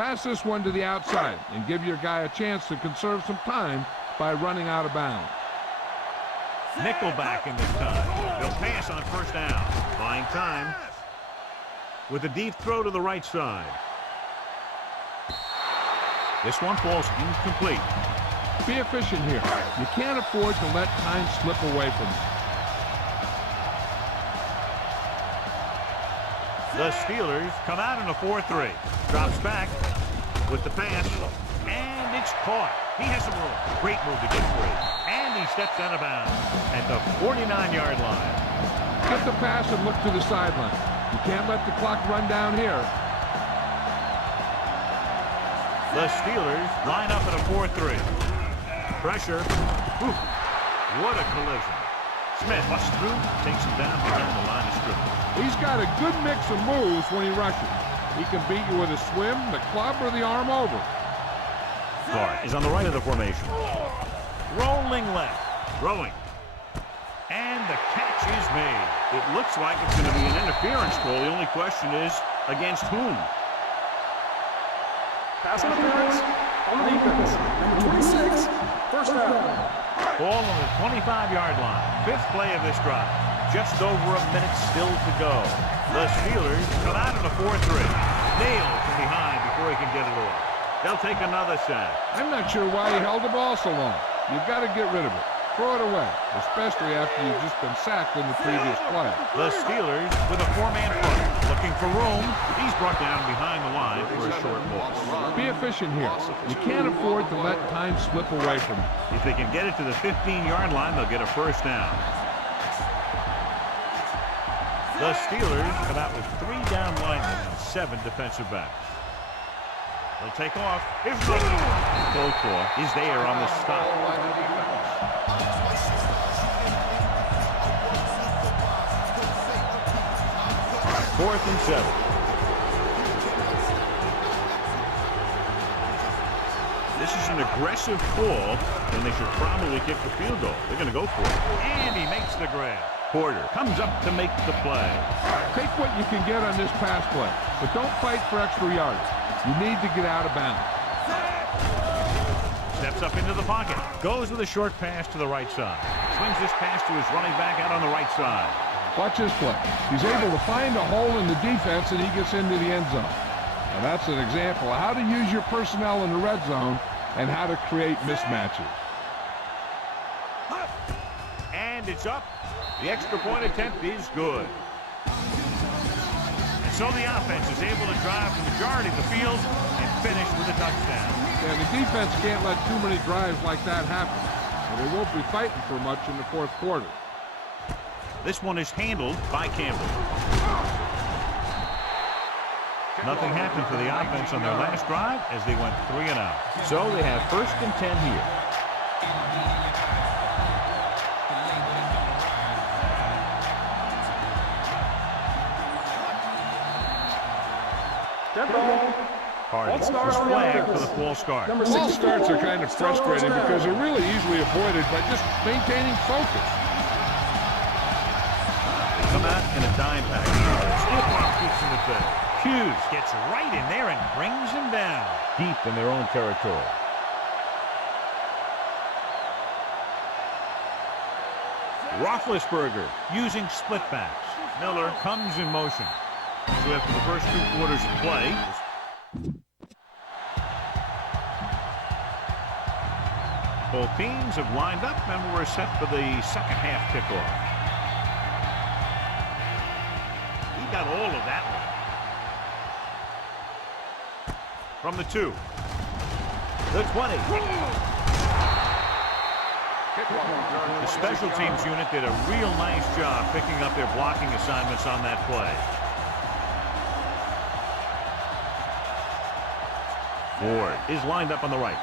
Pass this one to the outside and give your guy a chance to conserve some time by running out of bounds. Nickelback in this time. They'll pass on first down. Buying time with a deep throw to the right side. This one falls incomplete. Be efficient here. You can't afford to let time slip away from you. The Steelers come out in a 4-3. Drops back with the pass, and it's caught. He has some room. Great move to get free. And he steps out of bounds at the 49-yard line. Get the pass and look to the sideline. You can't let the clock run down here. The Steelers line up in a 4-3. Pressure. Ooh, what a collision. Smith busts through, takes him down behind the line of scrimmage. He's got a good mix of moves when he rushes. He can beat you with a swim, the club, or the arm over. Clark is on the right of the formation. Rolling left. Throwing. And the catch is made. It looks like it's going to be an interference call. The only question is, against whom? Pass interference on the defense. Number 26, first down. Ball on the 25-yard line. Fifth play of this drive. Just over a minute still to go. The Steelers come out in a 4-3. Nailed from behind before he can get it off. They'll take another sack. I'm not sure why he held the ball so long. You've got to get rid of it. Throw it away, especially after you've just been sacked in the previous play. The Steelers with a four-man front. Looking for room. He's brought down behind the line for a short loss. Be efficient here. You can't afford to let time slip away from you. If they can get it to the 15-yard line, they'll get a first down. The Steelers come out with 3 down linemen and 7 defensive backs. They'll take off. Here's the Cole is there on the stop. 4th and 7. This is an aggressive call, and they should probably kick the field goal. They're going to go for it. And he makes the grab. Porter comes up to make the play. Take what you can get on this pass play, but don't fight for extra yards. You need to get out of bounds. Steps up into the pocket. Goes with a short pass to the right side. Swings this pass to his running back out on the right side. Watch this play. He's able to find a hole in the defense, and he gets into the end zone. Now that's an example of how to use your personnel in the red zone and how to create mismatches. And it's up. The extra point attempt is good. And so the offense is able to drive the majority of the field and finish with a touchdown. Yeah, the defense can't let too many drives like that happen. And they won't be fighting for much in the fourth quarter. This one is handled by Campbell. Nothing happened for the offense on their last drive as they went 3 and out. So they have 1st and 10 here. Hardy is flagged for the false start. False starts are kind of frustrating because they're really easily avoided by just maintaining focus. Come out in a dime package. Slip-off keeps him at bay. Hughes gets right in there and brings him down. Deep in their own territory. Roethlisberger using split backs. Miller comes in motion. So after the first 2 quarters of play, both teams have lined up and we're set for the second half kickoff. He got all of that one. From the 2. The 20. The special teams unit did a real nice job picking up their blocking assignments on that play. Ward is lined up on the right.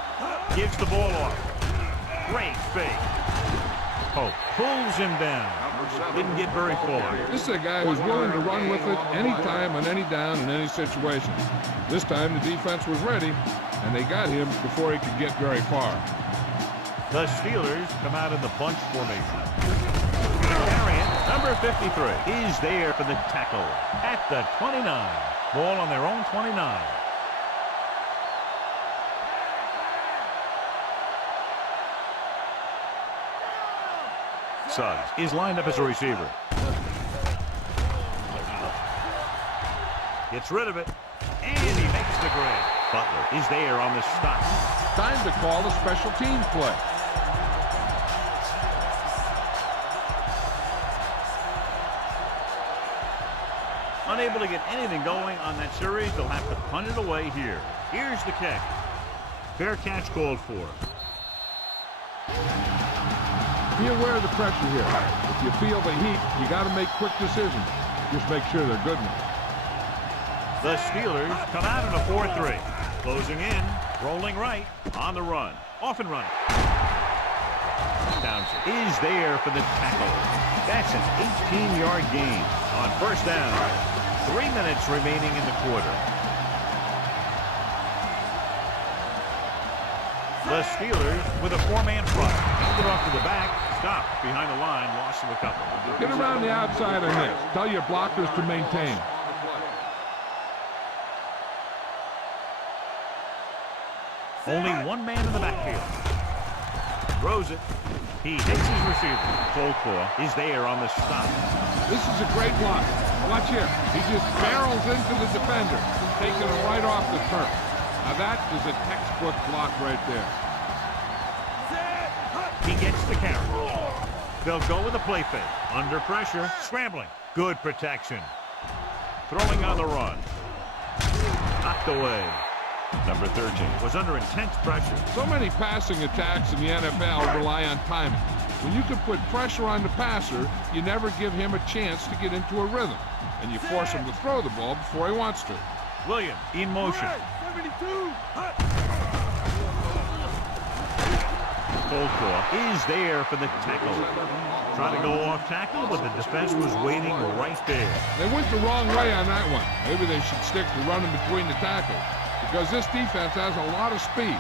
Gives the ball off. Great fake. Pope pulls him down. Didn't get very far. This is a guy who's willing to run with it anytime, on any down, in any situation. This time the defense was ready, and they got him before he could get very far. The Steelers come out in the bunch formation. Arian, number 53, is there for the tackle at the 29. Ball on their own 29. Suggs is lined up as a receiver. Gets rid of it, and he makes the grab. Butler is there on the stop. Time to call a special teams play. Unable to get anything going on that series, they'll have to punt it away here. Here's the kick. Fair catch called for. Be aware of the pressure here. If you feel the heat, you got to make quick decisions. Just make sure they're good ones. The Steelers come out in a 4-3. Closing in, rolling right, on the run. Off and running. Townsend is there for the tackle. That's an 18-yard gain on first down. 3 minutes remaining in the quarter. The Steelers with a 4-man front. Handed off to the back. Stopped behind the line. Loss of a couple. Get around the outside on this. Tell your blockers to maintain. Only one man in the backfield. Throws it. He hits his receiver. Coldclaw is there on the stop. This is a great block. Watch here. He just barrels into the defender, taking it right off the turf. Now that is a textbook block right there. He gets the carry. They'll go with a play fake. Under pressure. Scrambling. Good protection. Throwing on the run. Knocked away. Number 13 was under intense pressure. So many passing attacks in the NFL rely on timing. When you can put pressure on the passer, you never give him a chance to get into a rhythm, and you force him to throw the ball before he wants to. Williams in motion. Coldclaw is there for the tackle. Trying to go off tackle, but the defense was waiting right there. They went the wrong way on that one. Maybe they should stick to running between the tackles, because this defense has a lot of speed.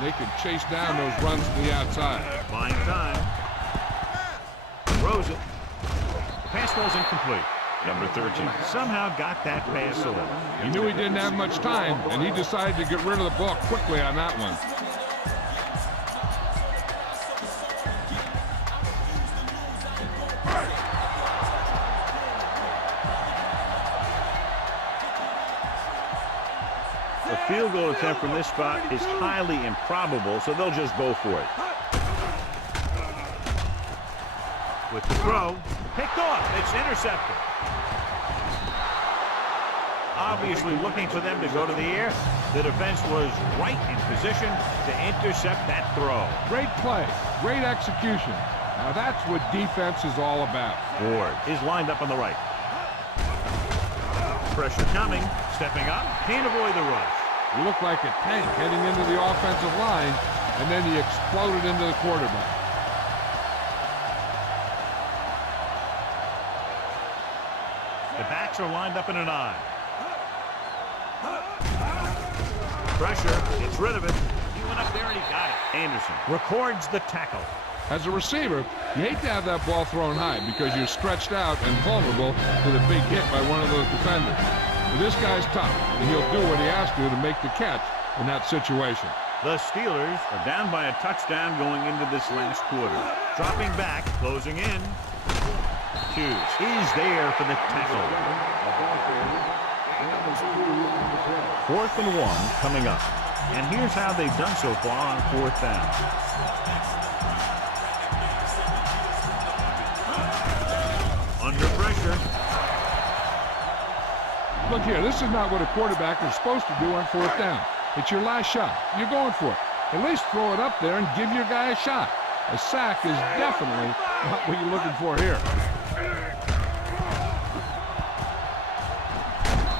They can chase down those runs to the outside. Buying time. Throws it. The pass ball's incomplete. Number 13 somehow got that pass away. He knew he didn't have much time, and he decided to get rid of the ball quickly on that one. A field goal attempt from this spot is highly improbable, so they'll just go for it. With the throw, picked off. It's intercepted. Obviously looking for them to go to the air. The defense was right in position to intercept that throw. Great play, great execution. Now that's what defense is all about. Ward is lined up on the right. Pressure coming, stepping up, can't avoid the rush. He looked like a tank heading into the offensive line, and then he exploded into the quarterback. The backs are lined up in an eye. Pressure, gets rid of it. He went up there and he got it. Anderson records the tackle. As a receiver, you hate to have that ball thrown high because you're stretched out and vulnerable to the big hit by one of those defenders. But this guy's tough, and he'll do what he has to make the catch in that situation. The Steelers are down by a touchdown going into this last quarter. Dropping back, closing in. Hughes is there for the tackle. 4th and 1 coming up. And here's how they've done so far on 4th down. Under pressure. Look here, this is not what a quarterback is supposed to do on 4th down. It's your last shot. You're going for it. At least throw it up there and give your guy a shot. A sack is definitely not what you're looking for here.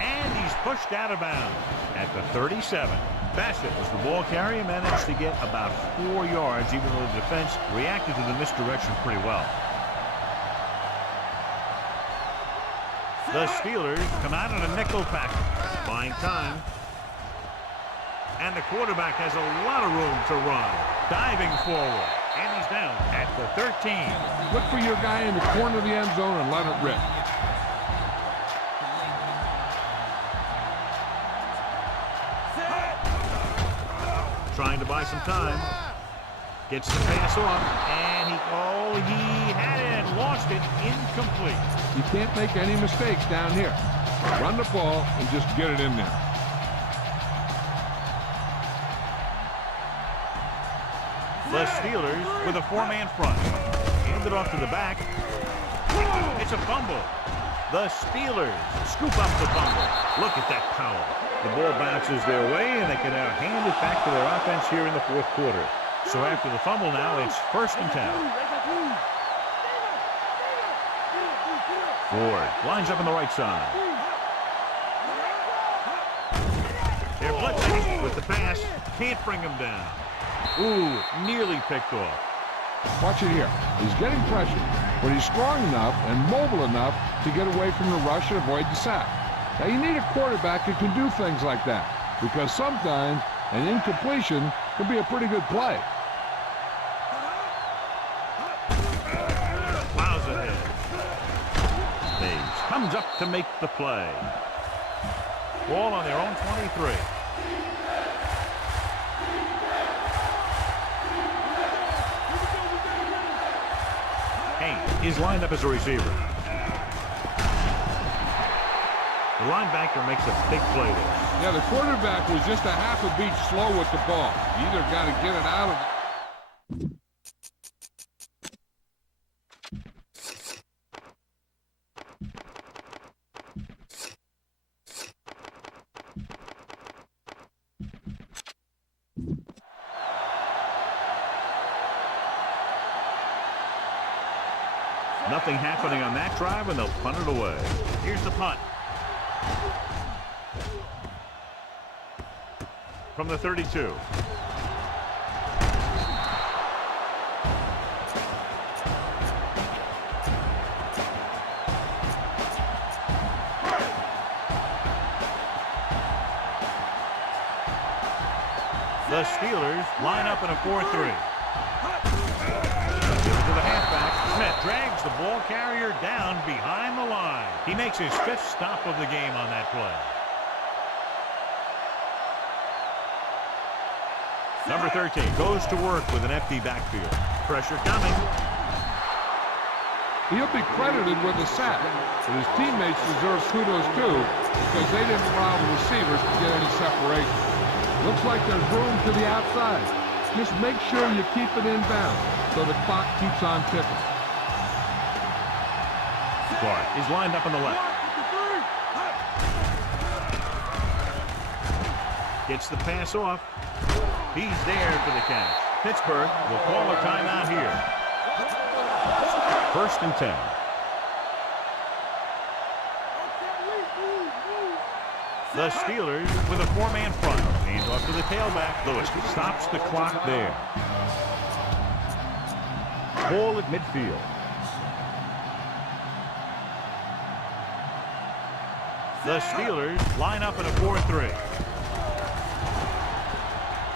And he's pushed out of bounds at the 37. Bassett was the ball carrier, managed to get about 4 yards, even though the defense reacted to the misdirection pretty well. The Steelers come out in a nickel package. Buying time. And the quarterback has a lot of room to run. Diving forward. And he's down at the 13. Look for your guy in the corner of the end zone and let it rip. Trying to buy some time. Gets the pass off. And he had it. contested, incomplete. You can't make any mistakes down here. Run the ball and just get it in there. The Steelers with a 4-man front. Hand it off to the back. It's a fumble. The Steelers scoop up the fumble. Look at that power. The ball bounces their way, and they can now hand it back to their offense here in the fourth quarter. So after the fumble now, it's 1st and 10. Ford lines up on the right side. They're blitzing with the pass. Can't bring him down. Ooh, nearly picked off. Watch it here. He's getting pressure, but he's strong enough and mobile enough to get away from the rush and avoid the sack. Now, you need a quarterback who can do things like that, because sometimes an incompletion can be a pretty good play. Plows ahead. Mays comes up to make the play. Ball on their own 23. Is lined up as a receiver. The linebacker makes a big play there. Yeah, the quarterback was just a half a beat slow with the ball. You either got to get it out of Nothing happening on that drive, and they'll punt it away. Here's the punt. From the 32. The Steelers line up in a 4-3. To the halfback. Smith drags the ball carrier down behind the line. He makes his 5th stop of the game on that play. Number 13 goes to work with an empty backfield. Pressure coming. He'll be credited with a sack, but his teammates deserve kudos too, because they didn't allow the receivers to get any separation. Looks like there's room to the outside. Just make sure you keep it inbound so the clock keeps on ticking. Clark is lined up on the left. Gets the pass off. He's there for the catch. Pittsburgh will call a timeout here. 1st and 10. The Steelers with a 4-man front. Hands off to the tailback. Lewis stops the clock there. Ball at midfield. The Steelers line up in a 4-3.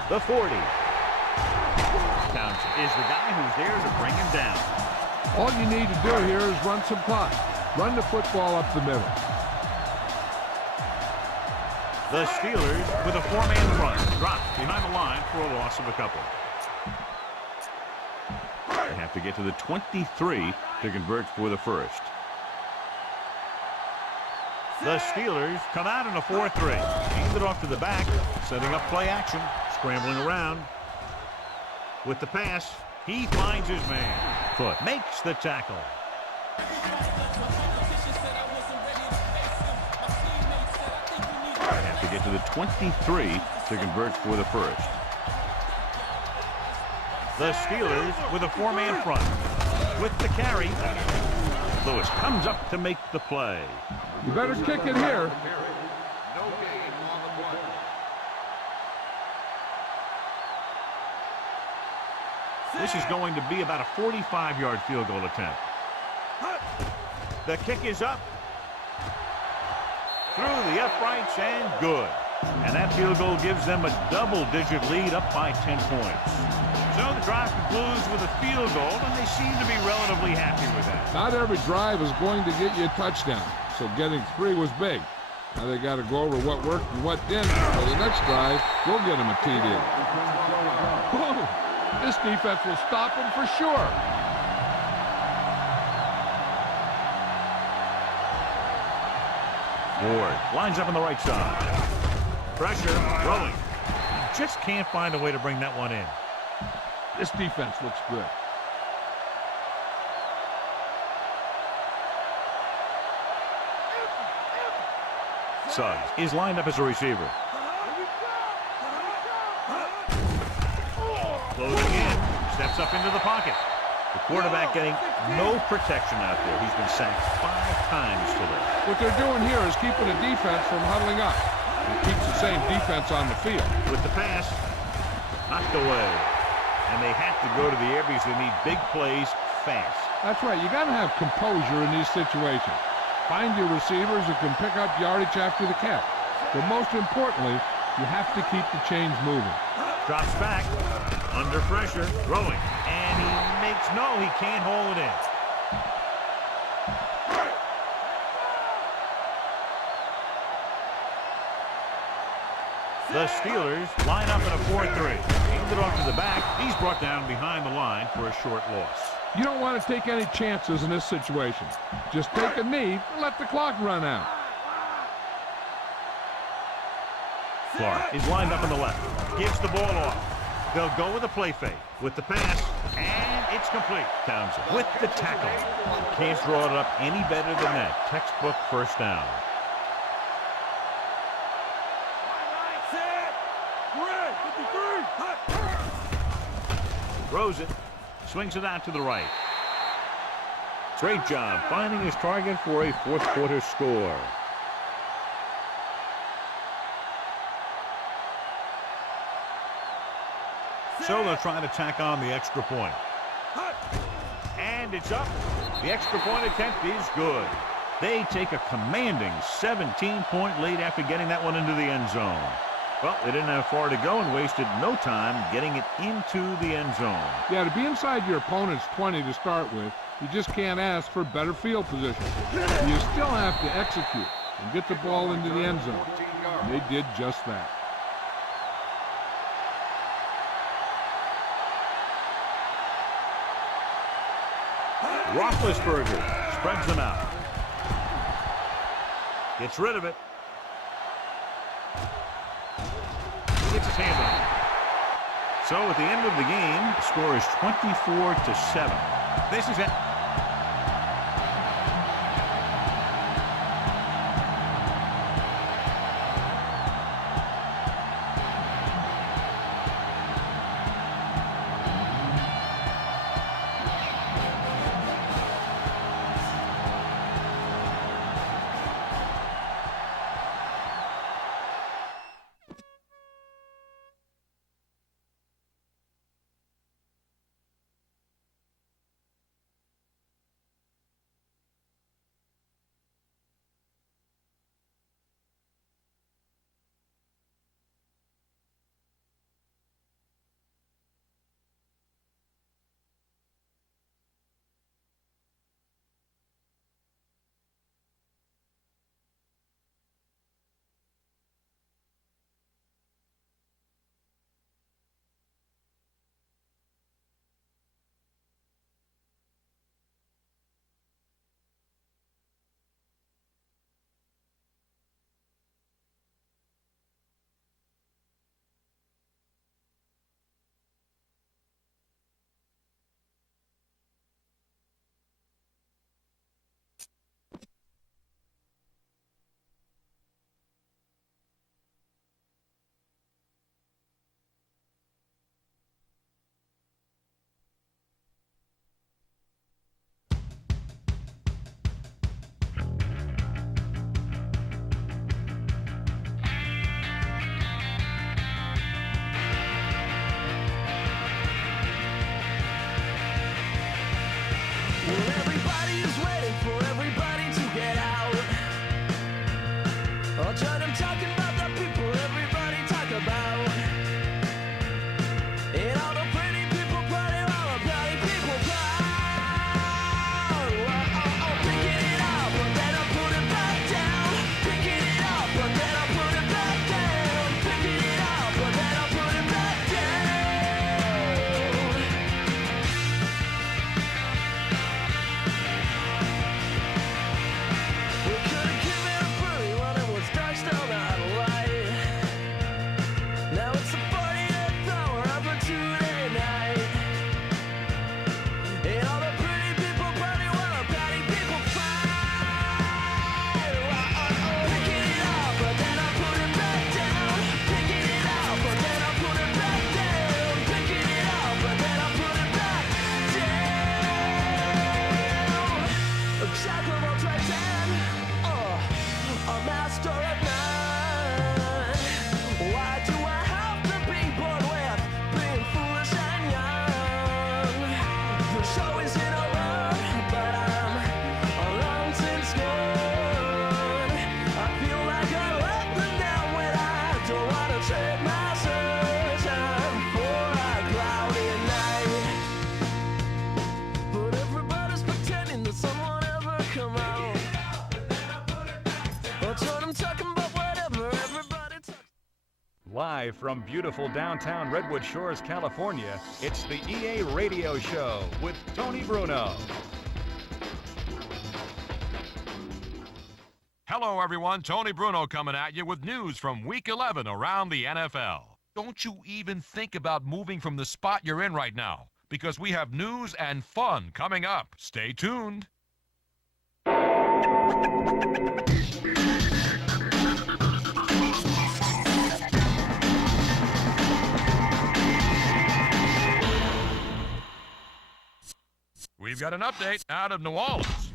The 40. Townsend is the guy who's there to bring him down. All you need to do here is run some clock. Run the football up the middle. The Steelers with a 4-man front. Dropped behind the line for a loss of a couple. They have to get to the 23 to convert for the first. The Steelers come out in a 4-3. Hand it off to the back. Setting up play action. Scrambling around. With the pass, he finds his man. Foot makes the tackle. They have to get to the 23 to convert for the first. The Steelers with a 4-man front. With the carry, Lewis comes up to make the play. You better kick it here. This is going to be about a 45-yard field goal attempt. The kick is up. Through the uprights and good. And that field goal gives them a double-digit lead up by 10 points. So the drive concludes with a field goal, and they seem to be relatively happy with that. Not every drive is going to get you a touchdown, so getting 3 was big. Now they got to go over what worked and what didn't, so the next drive will get them a TD. This defense will stop them for sure. Ward lines up on the right side. Pressure, throwing. Just can't find a way to bring that one in. This defense looks good. Suggs is lined up as a receiver. Closing in, steps up into the pocket. The quarterback getting no protection out there. He's been sacked 5 times today. What they're doing here is keeping the defense from huddling up. It keeps the same defense on the field. With the pass, knocked away. And they have to go to the air because they need big plays fast. That's right. You got to have composure in these situations. Find your receivers who can pick up yardage after the catch. But most importantly, you have to keep the chains moving. Drops back, under pressure, throwing. And he makes no, he can't hold it in. The Steelers line up in a 4-3. Handed it off to the back. He's brought down behind the line for a short loss. You don't want to take any chances in this situation. Just take a knee and let the clock run out. Clark is lined up on the left. Gives the ball off. They'll go with a play fake. With the pass, and it's complete. Townsend with the tackle. Can't draw it up any better than that. Textbook first down. Throws it. Swings it out to the right. Great job finding his target for a fourth quarter score. So they'll try to tack on the extra point. And it's up. The extra point attempt is good. They take a commanding 17-point lead after getting that one into the end zone. Well, they didn't have far to go and wasted no time getting it into the end zone. Yeah, to be inside your opponent's 20 to start with, you just can't ask for better field position. You still have to execute and get the ball into the end zone. And they did just that. Roethlisberger spreads them out. Gets rid of it. Gets his hand on it. So at the end of the game, the score is 24-7. This is it. Live from beautiful downtown Redwood Shores, California, it's the EA Radio Show with Tony Bruno. Hello, everyone. Tony Bruno coming at you with news from Week 11 around the NFL. Don't you even think about moving from the spot you're in right now, because we have news and fun coming up. Stay tuned. We've got an update out of New Orleans.